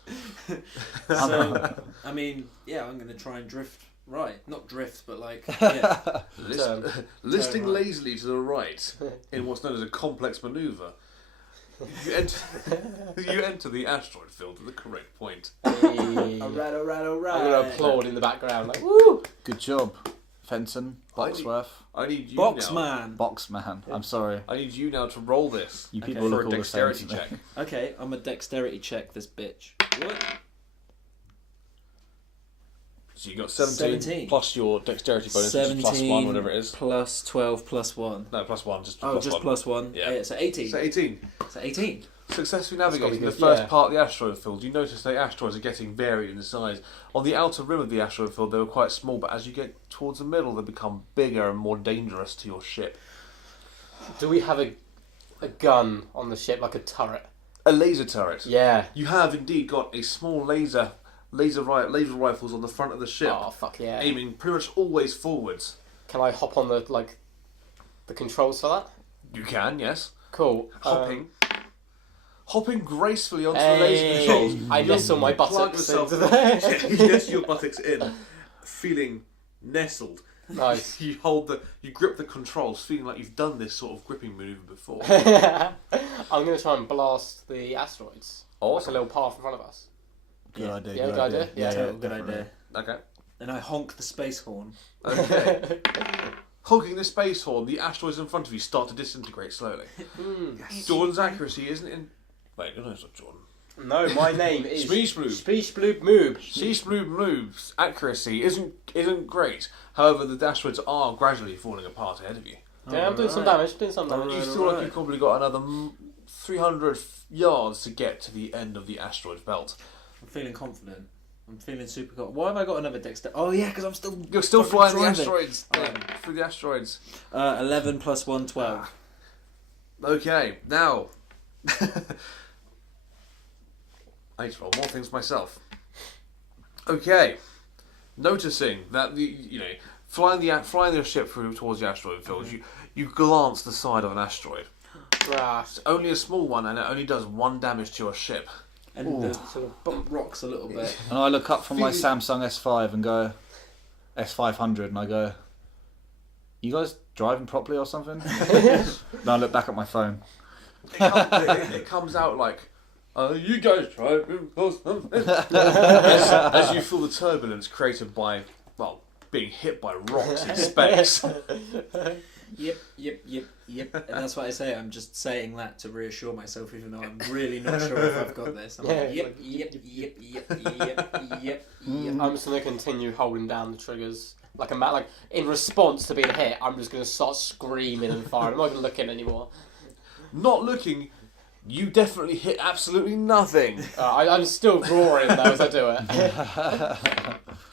So, I mean, yeah, I'm going to try and drift right. Not drift, but like, yeah. Listing Turn right. lazily to the right in what's known as a complex manoeuvre. You enter the asteroid field at the correct point. Hey. All right. I'm going to applaud in the background, like, woo! Good job, Fenton, Boxworth, I need you Boxman. Boxman. I'm sorry. I need you now to roll this. You Okay. people For look a all the same dexterity to me. check. Okay, I'm a dexterity check this bitch. What? So you got 17 plus your dexterity bonus, which is plus 1, whatever it is. Plus 12 plus 1. No, plus 1, just Oh, plus just 1. plus 1. Yeah. So 18. So 18. So 18. Successfully gotta be navigating the good, first yeah. part of the asteroid field, you notice the asteroids are getting varied in size. On the outer rim of the asteroid field, they were quite small, but as you get towards the middle, they become bigger and more dangerous to your ship. Do we have a gun on the ship, like a turret? A laser turret. Yeah. You have indeed got a small laser rifles on the front of the ship, Oh, fuck yeah. aiming pretty much always forwards. Can I hop on the controls for that? You can, yes. Cool. Hopping gracefully onto the laser controls. I nestle my plug buttocks yourself- into there. You nestle your buttocks in, feeling nestled. Nice. You grip the controls, feeling like you've done this sort of gripping maneuver before. I'm going to try and blast the asteroids. Like a Awesome. little path in front of us. Good idea. Yeah, good good idea. Yeah, Total good definitely. idea. Okay. And I honk the space horn. Okay. Honking the space horn, the asteroids in front of you start to disintegrate slowly. Jordan's accuracy isn't in. Wait, no, it's not Jordan. No, my name is Speechbloob. Speechbloob Moob. Seasblue moves accuracy isn't great. However, the asteroids are gradually falling apart ahead of you. Yeah, I'm doing some damage. Doing some damage. You feel like you've probably got another 300 yards to get to the end of the asteroid belt. I'm feeling confident. I'm feeling super confident. Why have I got another dexterity? Oh, yeah, because I'm still... You're still fucking flying the driving. asteroids. Through the asteroids. 11 plus 1, 12. Okay, now I need to roll more things myself. Okay, noticing that flying the ship through towards the asteroid field, you glance the side of an asteroid. Brass. It's only a small one, and it only does 1 damage to your ship. And the sort of bump rocks a little bit. And I look up from my Feeling- Samsung S5 and go, S500, and I go, you guys driving properly or something? Then I look back at my phone. It comes out like, you guys driving or something? as you feel the turbulence created by, being hit by rocks in space. Yep. And that's what I say. I'm just saying that to reassure myself, even though I'm really not sure if I've got this. I'm like, yep. I'm just going to continue holding down the triggers. Like in response to being hit, I'm just going to start screaming and firing. I'm not going to look in anymore. Not looking, you definitely hit absolutely nothing. I'm still roaring though as I do it.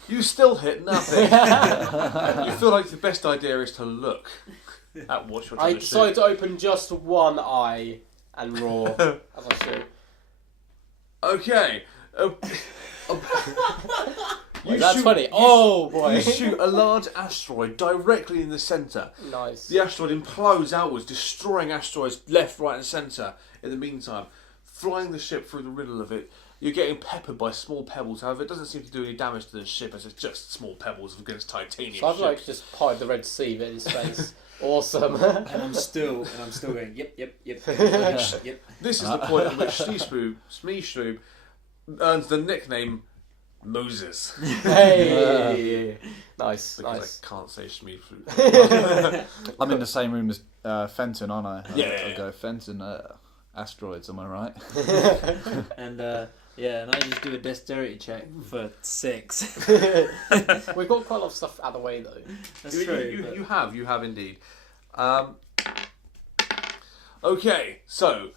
You still hit nothing. You feel like the best idea is to look at what you're I trying to decided shoot. to open just one eye and roar as I shoot. Okay. That's funny. Oh boy. You shoot a large asteroid directly in the centre. Nice. The asteroid implodes outwards, destroying asteroids left, right and centre. In the meantime, flying the ship through the middle of it, you're getting peppered by small pebbles. However, it doesn't seem to do any damage to the ship as it's just small pebbles against titanium So I've ships. just pied the Red Sea bit in space. Awesome. And I'm still going, yep. This is the point at which Smeeshroop earns the nickname Moses. Hey. Nice. Because Nice. I can't say Smeeshroop. I'm in the same room as Fenton, aren't I? Yeah. I go, Fenton, asteroids, am I right? And and I just do a dexterity check for 6. We've got quite a lot of stuff out of the way though. That's You true. have indeed. Okay, so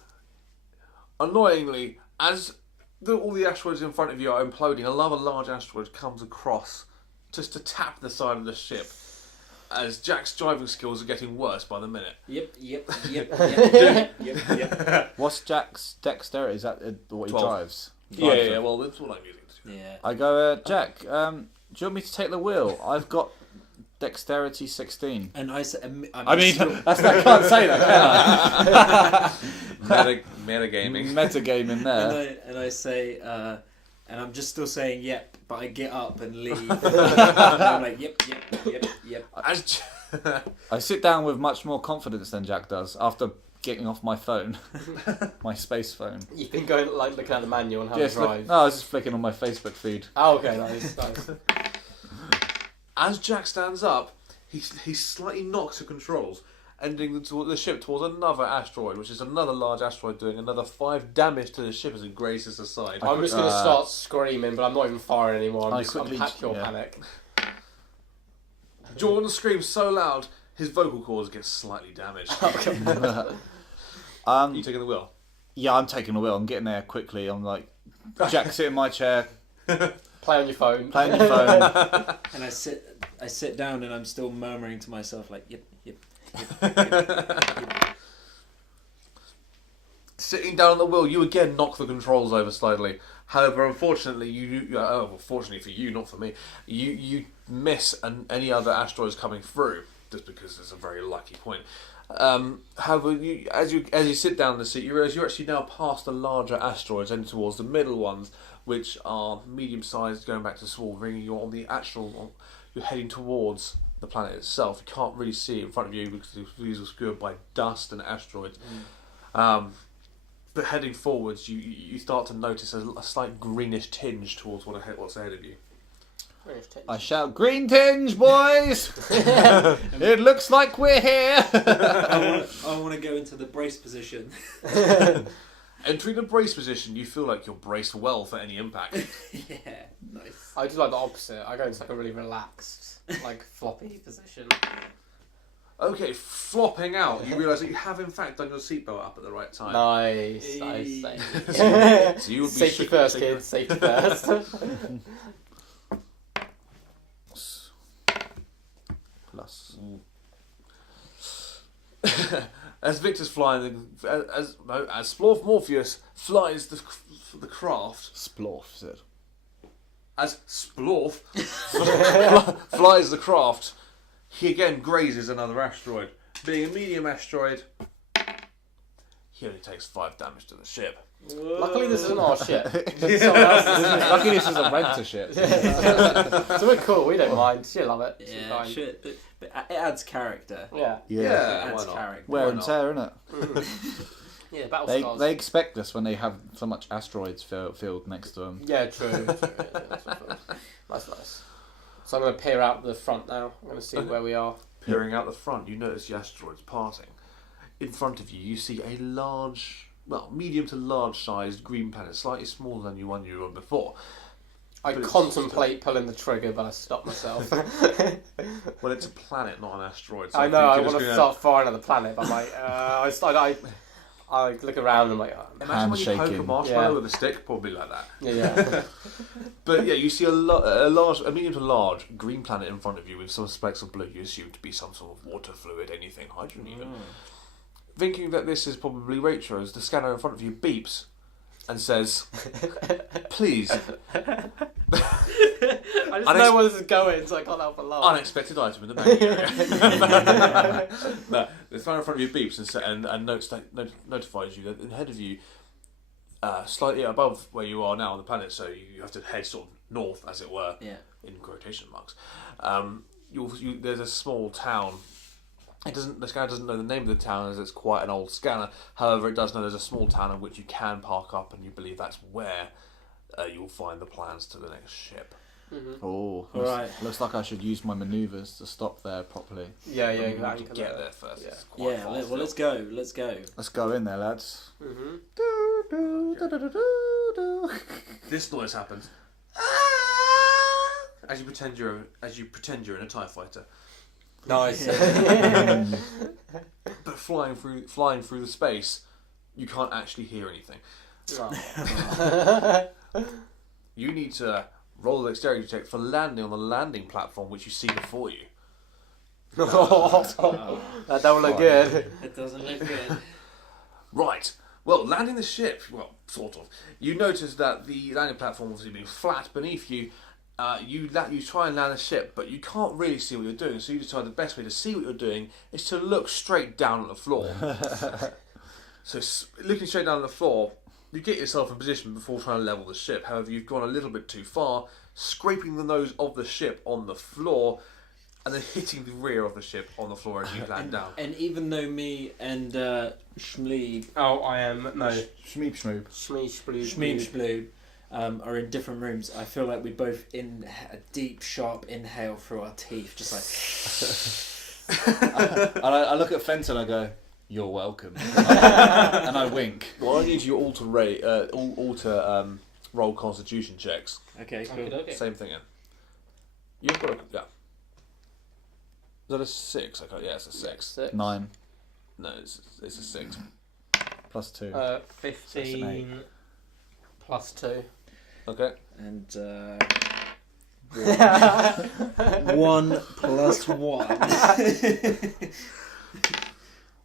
annoyingly, as all the asteroids in front of you are imploding, another large asteroid comes across just to tap the side of the ship. As Jack's driving skills are getting worse by the minute. Yep. What's Jack's dexterity? Is that what he 12. drives? Yeah, well, that's what I'm using. Yeah. I go, Jack, you want me to take the wheel? I've got dexterity 16. And I said, I can't say that, can I? Metagaming. Metagaming there. and I say, and I'm just still saying yep, but I get up and leave. And I'm like, yep. I sit down with much more confidence than Jack does after getting off my phone, my space phone. You've been going like looking at the manual and how to drive. No, I was just flicking on my Facebook feed. Oh, okay, nice. As Jack stands up, he slightly knocks the controls, ending the ship towards another asteroid, which is another large asteroid doing another 5 damage to the ship as it grazes the side. I'm just going to start screaming, but I'm not even firing anymore. I'm pure panic. Jordan screams so loud, his vocal cords get slightly damaged. You taking the wheel? Yeah, I'm taking the wheel. I'm getting there quickly. I'm like, Jack, sit in my chair. Play on your phone. And I sit down and I'm still murmuring to myself like, yep. Sitting down on the wheel, you again knock the controls over slightly. However, unfortunately, fortunately for you, not for me, you miss any other asteroids coming through, just because it's a very lucky point. However, as you sit down in the seat, you realise you're actually now past the larger asteroids, heading towards the middle ones, which are medium-sized, going back to small, bringing you on the actual. You're heading towards the planet itself. You can't really see it in front of you because the views are obscured by dust and asteroids. But heading forwards, you start to notice a slight greenish tinge towards what's ahead of you. I shout, "Green tinge, boys! It looks like we're here!" I want to go into the brace position. Entering the brace position, you feel like you're braced well for any impact. Yeah, nice. I do like the opposite. I go into like a really relaxed, like floppy position. Okay, flopping out, you realise that you have in fact done your seatbelt up at the right time. Nice. So you would be Safety first, kids. Safety first. Plus. As Victor's flying, as Splorf Morpheus flies the craft. Splorf, is it? As Splorf flies the craft, he again grazes another asteroid. Being a medium asteroid, he only takes 5 damage to the ship. Luckily, this isn't our ship. Luckily, this is a renter ship. So we're cool. We don't mind. She'll love it. Yeah, shit. But it adds character. Yeah. It adds why not? character. Wear and tear, innit? Yeah, battle scars. They expect us when they have so much asteroids filled next to them. Yeah, true. Nice. So I'm going to peer out the front now. I'm going to see where we are. Peering out the front, you notice the asteroids parting. In front of you, you see a large, medium to large-sized green planet, slightly smaller than the one you were on before. I contemplate pulling the trigger, but I stop myself. Well, it's a planet, not an asteroid. So I know. I want to start firing at the planet, but I'm like, I look around and I'm like, imagine when you poke a Handshaking. marshmallow with a stick, probably like that. Yeah. But yeah, you see a medium to large green planet in front of you with some specks of blue. You assume to be some sort of water fluid, anything, hydrogen even. Thinking that this is probably Rachel, as the scanner in front of you beeps and says, "Please." I just know where this is going, so I can't help but laugh. Unexpected item in the bank area. No, the scanner in front of you beeps and notifies you that ahead of you, slightly above where you are now on the planet, so you have to head sort of north, as it were, in quotation marks. There's a small town. The scanner doesn't know the name of the town as it's quite an old scanner. However, it does know there's a small town in which you can park up, and you believe that's where you'll find the plans to the next ship. Mm-hmm. Oh, right. Looks like I should use my manoeuvres to stop there properly. Yeah, You need exactly. to get there first. Yeah. It's quite far Well, let's go. Let's go. Let's go in there, lads. Mm-hmm. Do, do, do, do, do, do. This noise happens as you pretend you're in a TIE fighter. Nice. But flying through the space, you can't actually hear anything. Oh. You need to roll the dexterity check for landing on the landing platform which you see before you. That don't look good. It doesn't look good. Right. Well, landing the ship, sort of. You notice that the landing platform obviously being flat beneath you, you try and land a ship, but you can't really see what you're doing. So you decide the best way to see what you're doing is to look straight down at the floor. So looking straight down at the floor, you get yourself in position before trying to level the ship. However, you've gone a little bit too far, scraping the nose of the ship on the floor, and then hitting the rear of the ship on the floor as you land down. And even though me and Schmleeb... Oh, I am... No. Schmeep schmoop. Schmeeb are in different rooms, I feel like we both in a deep, sharp inhale through our teeth, just like... And I look at Fenton and I go, "You're welcome." And I wink. Well, I need you all to roll Constitution checks. Okay, cool. Okay. Same thing. You've got yeah. Is that a 6? Okay, yeah, it's a 6. 9 No, it's a 6. plus 2. 15 plus 2. Okay. And 1 plus 1.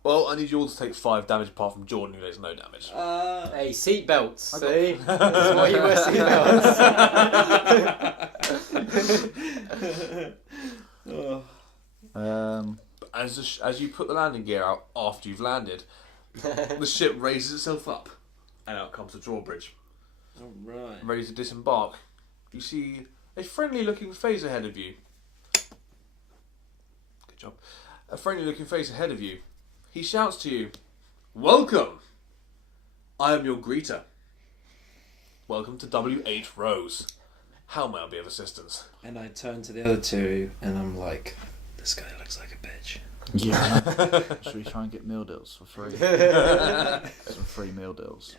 Well, I need you all to take 5 damage apart from Jordan, who takes no damage. Hey, seatbelts. See? That's why you wear seatbelts. But as you put the landing gear out after you've landed, the ship raises itself up, and out comes the drawbridge. Alright. Ready to disembark. You see a friendly-looking face ahead of you. Good job. A friendly-looking face ahead of you. He shouts to you, "Welcome! I am your greeter. Welcome to W.H. Rose. How may I be of assistance?" And I turn to the other two and I'm like, "This guy looks like a bitch." Yeah. Should we try and get meal deals for free? Some free meal deals.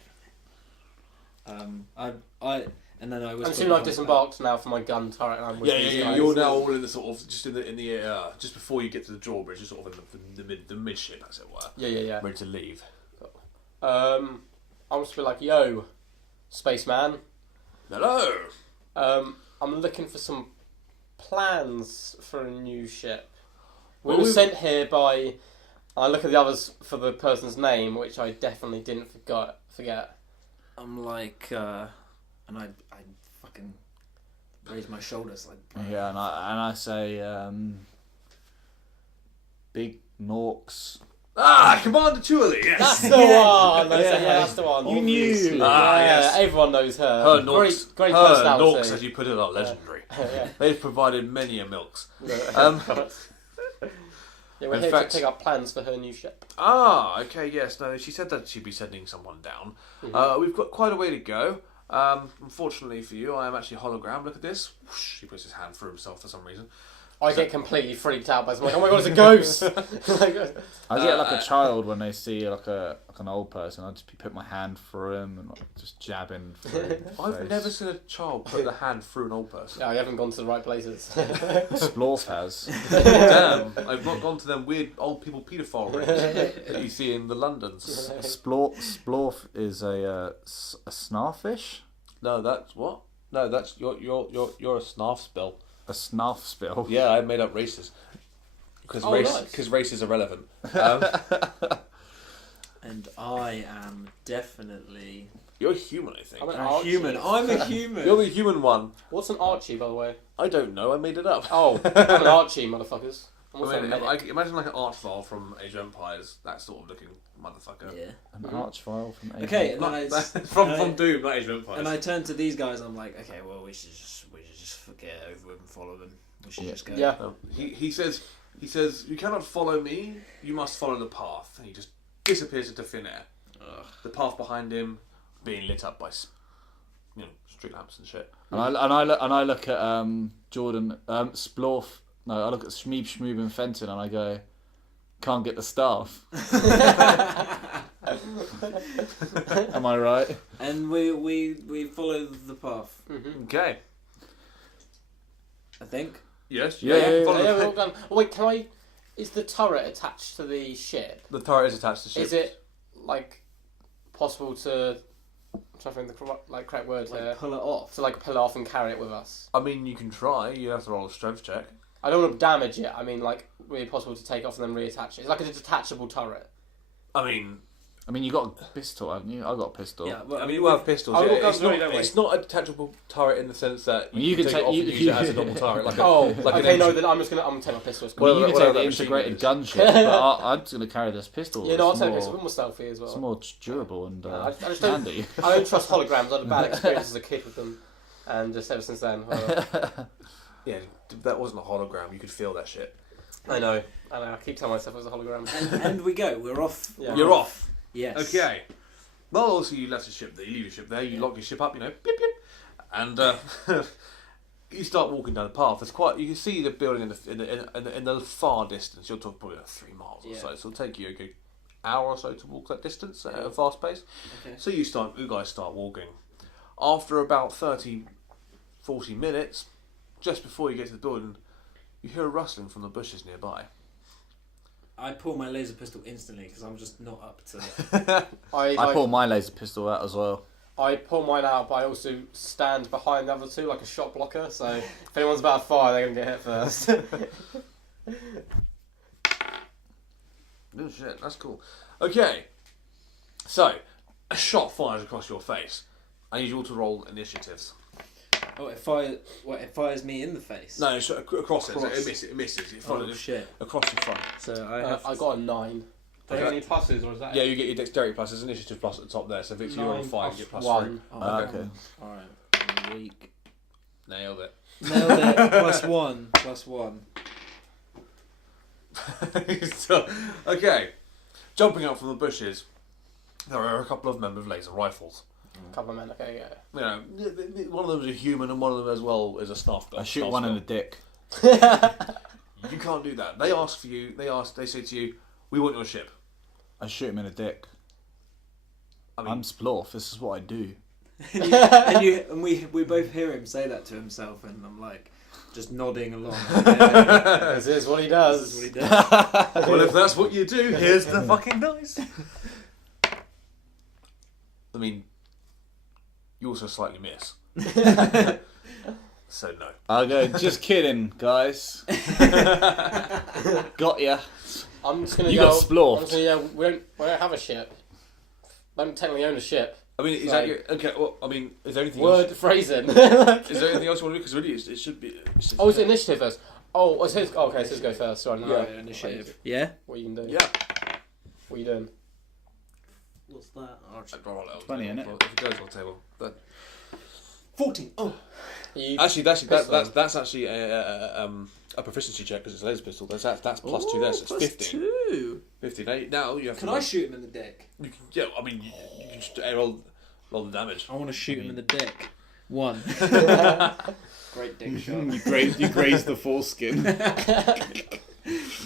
And then I was. I'm assuming I've disembarked now for my gun turret and I'm with these Yeah. guys. You're now all in the sort of just in the just before you get to the drawbridge, you're sort of in the midship, as it were. Yeah. Ready to leave. I'm just be like, "Yo, spaceman. Hello. I'm looking for some plans for a new ship. We Well, were we- sent here by." I look at the others for the person's name, which I definitely didn't forget. I'm like, and I fucking raise my shoulders like. Yeah, and I say, Big Norks. Commander Chuli, yes. That's the one. That's the one. You knew. Yes. Everyone knows her. Her Norks, Great her personality. Norks, as you put it, are legendary. Yeah. They've provided many a milks. Yeah, we're In here fact- to pick up plans for her new ship. Okay, yes. No, she said that she'd be sending someone down. We've got quite a way to go. Unfortunately for you, I am actually a hologram. Look at this. Whoosh, he puts his hand through himself for some reason. I get completely freaked out by something. Oh my god, it's a ghost! I get like a child when they see like an old person. I just put my hand through him and like, just jabbing through. I've never seen a child put the hand through an old person. Yeah, I haven't gone to the right places. Splorf has. Damn, I've not gone to them weird old people paedophile rings that you see in the Londons. Splorf is a snarfish. No, that's what? No, that's you're a snarf spill. A snarf spill. Yeah, I made up races because Nice. race is irrelevant. And I am definitely You're human, I think. I'm an a Archie. human. I'm a human. You're the human one. What's an Archie, by the way? I don't know. I made it up. Oh, I'm an Archie, motherfuckers. I'm also I mean, a medic. imagine like an archvile from Age of Empires, that sort of looking motherfucker. Yeah. An archvile from Age Okay, of- and then from Doom, not Age of Empires. And I turn to these guys. I'm like, okay, well, we should just forget over and follow them. We should just go. Yeah. He says you cannot follow me. You must follow the path. And he just disappears into thin air. Ugh. The path behind him being lit up by street lamps and shit. And I look at Jordan Splorf. No, I look at Schmeeb, Schmoob, and Fenton, and I go, "Can't get the staff." Am I right? And we follow the path. Okay. I think. Yes. Yeah. Follow Yeah, the, we're all done. Oh, wait, can I... Is the turret attached to the ship? the turret is attached to the ship. Is it, like, possible to... I'm trying to think the correct word here. Pull it off. To, like, pull it off and carry it with us? I mean, you can try. You have to roll a strength check. I don't want to damage it. I mean, like, would it be possible to take off and then reattach it? It's like a detachable turret. I mean, I mean, you got a pistol, haven't you? I got a pistol. Yeah, well, I mean, you have pistols. Oh, Yeah. we've got guns already, don't we? It's not a detachable turret in the sense that You can take take- it off you- and use it as a normal turret. Like Okay, an no, engine. then I'm gonna take my pistol. It's I mean, cool. you can whatever take the that machine integrated is. gunship, but I'm just going to carry this pistol. Yeah, no, I'll It's take more- this. It's a bit more stealthy as It's well. more durable and I just don't. handy. I don't trust holograms. I had a bad experience as a kid with them, and just ever since then. Yeah, that wasn't a hologram. You could feel that shit. I know. I keep telling myself it was a hologram. and we go. We're off. Yeah. You're off. Yes. Okay. Well, also you left the ship there. You leave your ship there. You lock your ship up. You know, blip, blip, and you start walking down the path. There's quite. You can see the building in the far distance. You're talking probably like 3 miles or Yeah. so. So it'll take you a good hour or so to walk that distance at a fast pace. Okay. So you guys start walking. After about 30, 40 minutes, just before you get to the building, you hear a rustling from the bushes nearby. I pull my laser pistol instantly because I'm just not up to. I pull my laser pistol out as well. I pull mine out, but I also stand behind the other two like a shot blocker. So if anyone's about to fire, they're gonna get hit first. Oh shit, that's cool. Okay, so a shot fires across your face. I need you all to roll initiatives. Oh, it fires me in the face. No, so across it. Across. It misses. It Oh shit! across your front. So I got a 9. Do I Okay. get any pluses, or is that Yeah, you get your dexterity plus. There's initiative plus at the top there. So Victor, you're on 5. You get plus 1? Oh, Okay. All right. Weak. 3. Nailed it. Nailed it. +1. +1. So, okay, jumping up from the bushes, there are a couple of men with laser rifles. Couple of men. Okay, yeah. You know, one of them is a human, and one of them as well is a staff gun. I shoot staff one in gun. the dick. You can't do that. They ask for you. They say to you, "We want your ship." I shoot him in the dick. I mean, I'm Splorf. This is what I do. and we both hear him say that to himself, and I'm like, just nodding along. This is what he does. This is what he does. well, if that's what you do, here's the fucking dice. I mean, you also slightly miss. So no. I'll go, just kidding, guys. Got ya. I'm just gonna You go. got splorfed. I'm just gonna yell, we don't have a ship. I don't technically own a ship. I mean, is Like- that your, okay? Well, I mean, is there anything Word else? phrasing. Is there anything else you want to do? Because really, it should be. Oh, it's initiative first. Oh, it's his. Okay, it's his go first. Sorry, no. Yeah, initiative. Yeah. What you can do? Yeah. What are you doing? What's that? I'd roll it. 20, innit? If it goes on the table. But 14. Oh. actually, Pistol. that's actually a proficiency check because it's a laser pistol. That's plus 2 there, so it's 50. 2. 50. Now you have to. Can I shoot him in the dick? You can, yeah, I mean, you can just roll the damage. I want to shoot him in the dick. 1. Great dick shot. You graze the foreskin.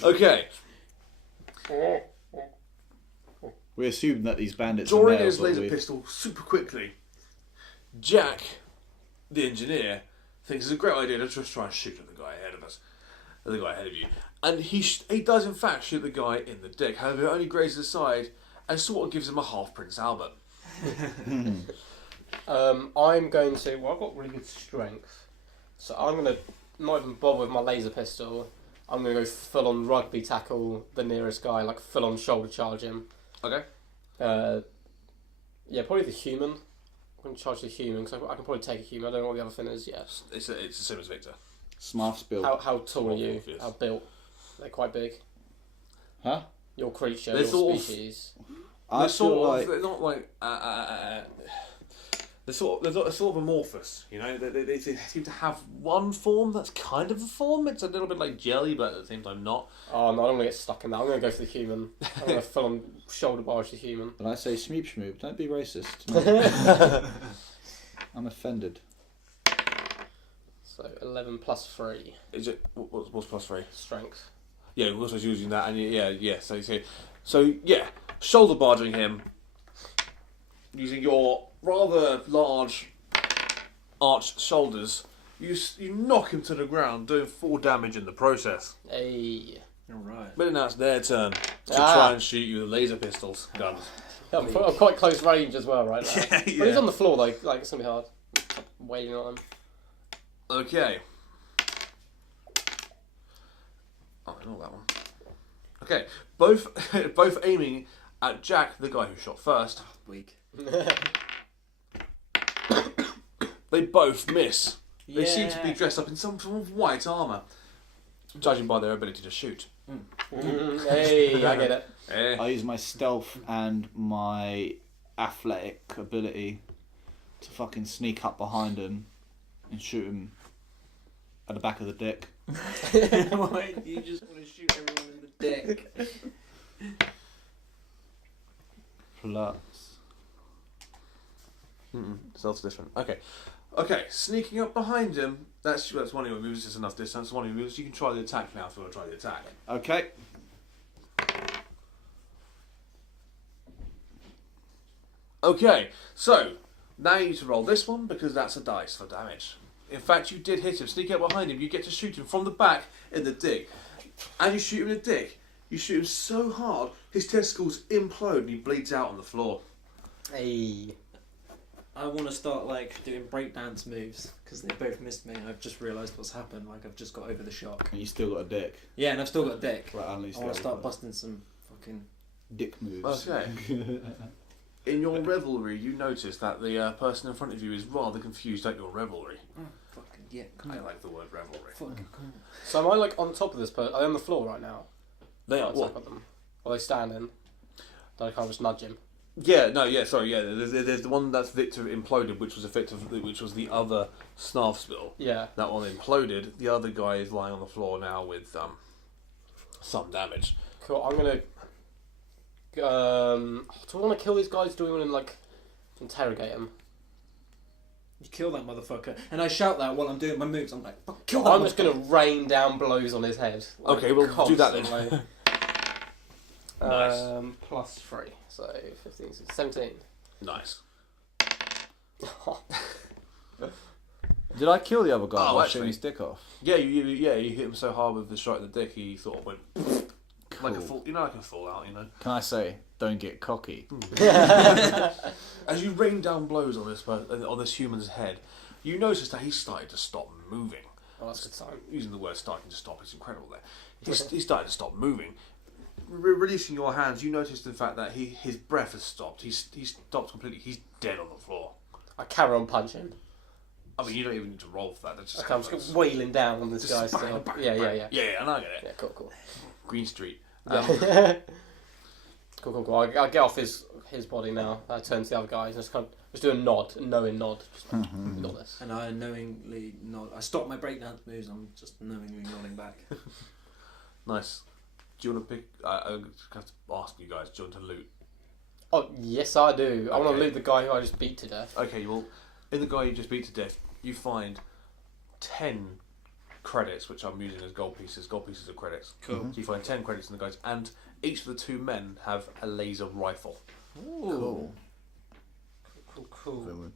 Okay. We assume that these bandits Drawing are males, his but laser we... pistol super quickly, Jack, the engineer, thinks it's a great idea to just try and shoot at the guy ahead of us, the guy ahead of you, and he does in fact shoot the guy in the dick. However, it only grazes the side and sort of gives him a half Prince Albert. I'm going to. Well, I've got really good strength, so I'm gonna not even bother with my laser pistol. I'm gonna go full on rugby tackle the nearest guy, like full on shoulder charge him. Okay. Yeah, probably the human. I'm gonna charge the human because I can probably take a human. I don't know what the other thing is yet. It's the same as Victor. Smart spill. How tall are you? Yes. How built? They're quite big. Huh? Your creature, They're your sort of- species. I They're feel sort like... of, they're not like they're sort of amorphous, you know. They seem to have one form that's kind of a form. It's a little bit like jelly, but at the same time not. Oh no, I don't want to get stuck in that. I'm gonna go for the human. I'm gonna full on shoulder barge the human. When I say schmoop schmoop, don't be racist. I'm offended. So 11 plus 3 Is it what's plus 3? strength. Yeah, we was using that, and yeah. So yeah, shoulder barging him using your rather large arched shoulders. You knock him to the ground, doing 4 damage in the process. Hey. Alright. But now it's their turn to Ah. try and shoot you with laser pistols, guns. I'm quite close range as well, right now. Yeah. But he's on the floor, like it's gonna be hard. Waiting on him. Okay. Oh, I know that one. Okay, both aiming at Jack, the guy who shot first. Weak. They both miss. They Yeah. seem to be dressed up in some form of white armour, judging by their ability to shoot. Hey, I get it. Eh. I use my stealth and my athletic ability to fucking sneak up behind him and shoot him at the back of the dick. Why do you just want to shoot everyone in the dick? Plus. Stealth's different. Okay, sneaking up behind him. That's one of your moves. It's enough distance. One of your moves. You can try the attack now if you want to try the attack. Okay. Okay, so now you need to roll this one because that's a dice for damage. In fact, you did hit him. Sneak up behind him. You get to shoot him from the back in the dick. And you shoot him in the dick. You shoot him so hard, his testicles implode and he bleeds out on the floor. Hey. I want to start like doing breakdance moves because they both missed me. I've just realised what's happened. Like I've just got over the shock. And you still got a dick. Yeah, and I've still got a dick. Right, I want to start busting some fucking. dick moves. Okay. In your revelry, you notice that the person in front of you is rather confused at your revelry. Oh, fucking yeah. I like the word revelry. Fucking cool. So am I like on top of this person? Are they on the floor right now? They are I'll what? tap at them. Are they standing? Then I can't just nudge him. Yeah, no, yeah, sorry, yeah. There's the one that's Victor imploded, which was the other snarf spill. Yeah. That one imploded. The other guy is lying on the floor now with some damage. Cool. I'm gonna. Do I want to kill these guys? Do we want to like interrogate them? You kill that motherfucker, and I shout that while I'm doing my moves. I'm like, fuck, kill that. I'm just gonna motherfucker. rain down blows on his head. Like, Okay, we'll do that then. constantly. Nice. Plus 3, so 15, 17. Nice. Did I kill the other guy Oh, by actually. shooting his dick off? Yeah, you hit him so hard with the shot in the dick, he sort of went like a Cool. fall, like a fallout, you know. Can I say, don't get cocky? As you rain down blows on this human's head, you notice that he's started to stop moving. Oh, that's a good sign. Using the word starting to stop is incredible there. He's started to stop moving. Releasing your hands, you notice the fact that his breath has stopped. He's stopped completely. He's dead on the floor. I carry on punching. I mean, you don't even need to roll for that. That's just Okay, I'm just wailing down on this Just guy bang, still. bang, Yeah, bang. yeah. Yeah, and I get it. Yeah, cool. Green Street. Yeah. Cool. I'll get off his body now. I turn to the other guy and just do a nod, a knowing nod. Just nod this. And I knowingly nod. I stop my breakdance moves. I'm just knowingly nodding back. Nice. Do you want to pick? I have to ask you guys. Do you want to loot? Oh, yes, I do. I want Okay. to loot the guy who I just beat to death. Okay, well, in the guy you just beat to death, you find 10 credits, which I'm using as gold pieces. Gold pieces are credits. Cool. So you find 10 credits in the guys, and each of the two men have a laser rifle. Cool. Cool.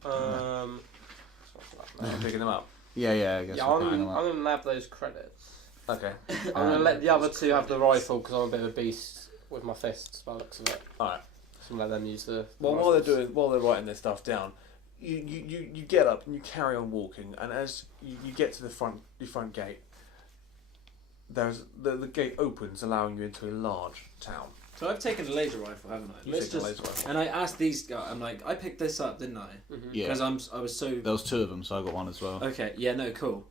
I'm picking them up. Yeah, I guess Yeah, we'll I'm pick them up. going to nab those credits. Okay. I'm going to let the other two have the rifle because I'm a bit of a beast with my fists by the looks of it. Alright. So I'm going to let them use the. Well, rifles. while they're writing their stuff down, you get up and you carry on walking, and as you get to the front gate, there's the gate opens, allowing you into a large town. So I've taken a laser rifle, haven't I? You've taken a laser rifle. And I asked these guys. I'm like, I picked this up, didn't I? Yeah, Because I was so. there was two of them, so I got one as well. Okay, yeah, no, cool.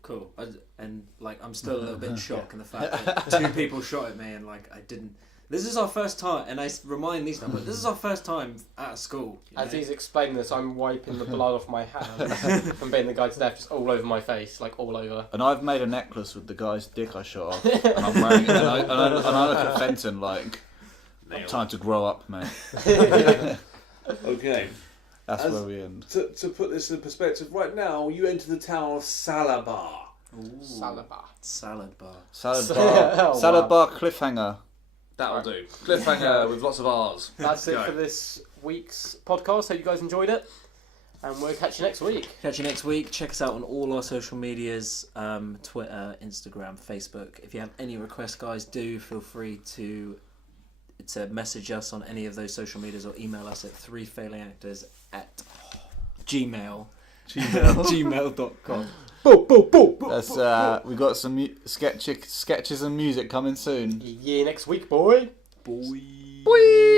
And like, I'm still a little bit in shock in the fact that two people shot at me, and like, I didn't. This is our first time, and I remind these guys, this is our first time at school. You As know? he's explaining this, I'm wiping the blood off my hands from being the guy to death, just all over my face, like all over. And I've made a necklace with the guy's dick I shot off, and I'm wearing it. And I look at Fenton like, time to grow up, mate. Okay. That's where we end. To put this in perspective, right now you enter the town of Salabar. Salad Salad bar. Salad Oh, bar, wow. salad bar cliffhanger. That'll do. Cliffhanger with lots of R's. That's it Go. for this week's podcast. Hope you guys enjoyed it. And we'll catch you next week. Catch you next week. Check us out on all our social medias, Twitter, Instagram, Facebook. If you have any requests, guys, do feel free to message us on any of those social medias or email us at 3failingactors@gmail.com. That's we got some sketches and music coming soon. Yeah, next week, boy. Boy. Boing.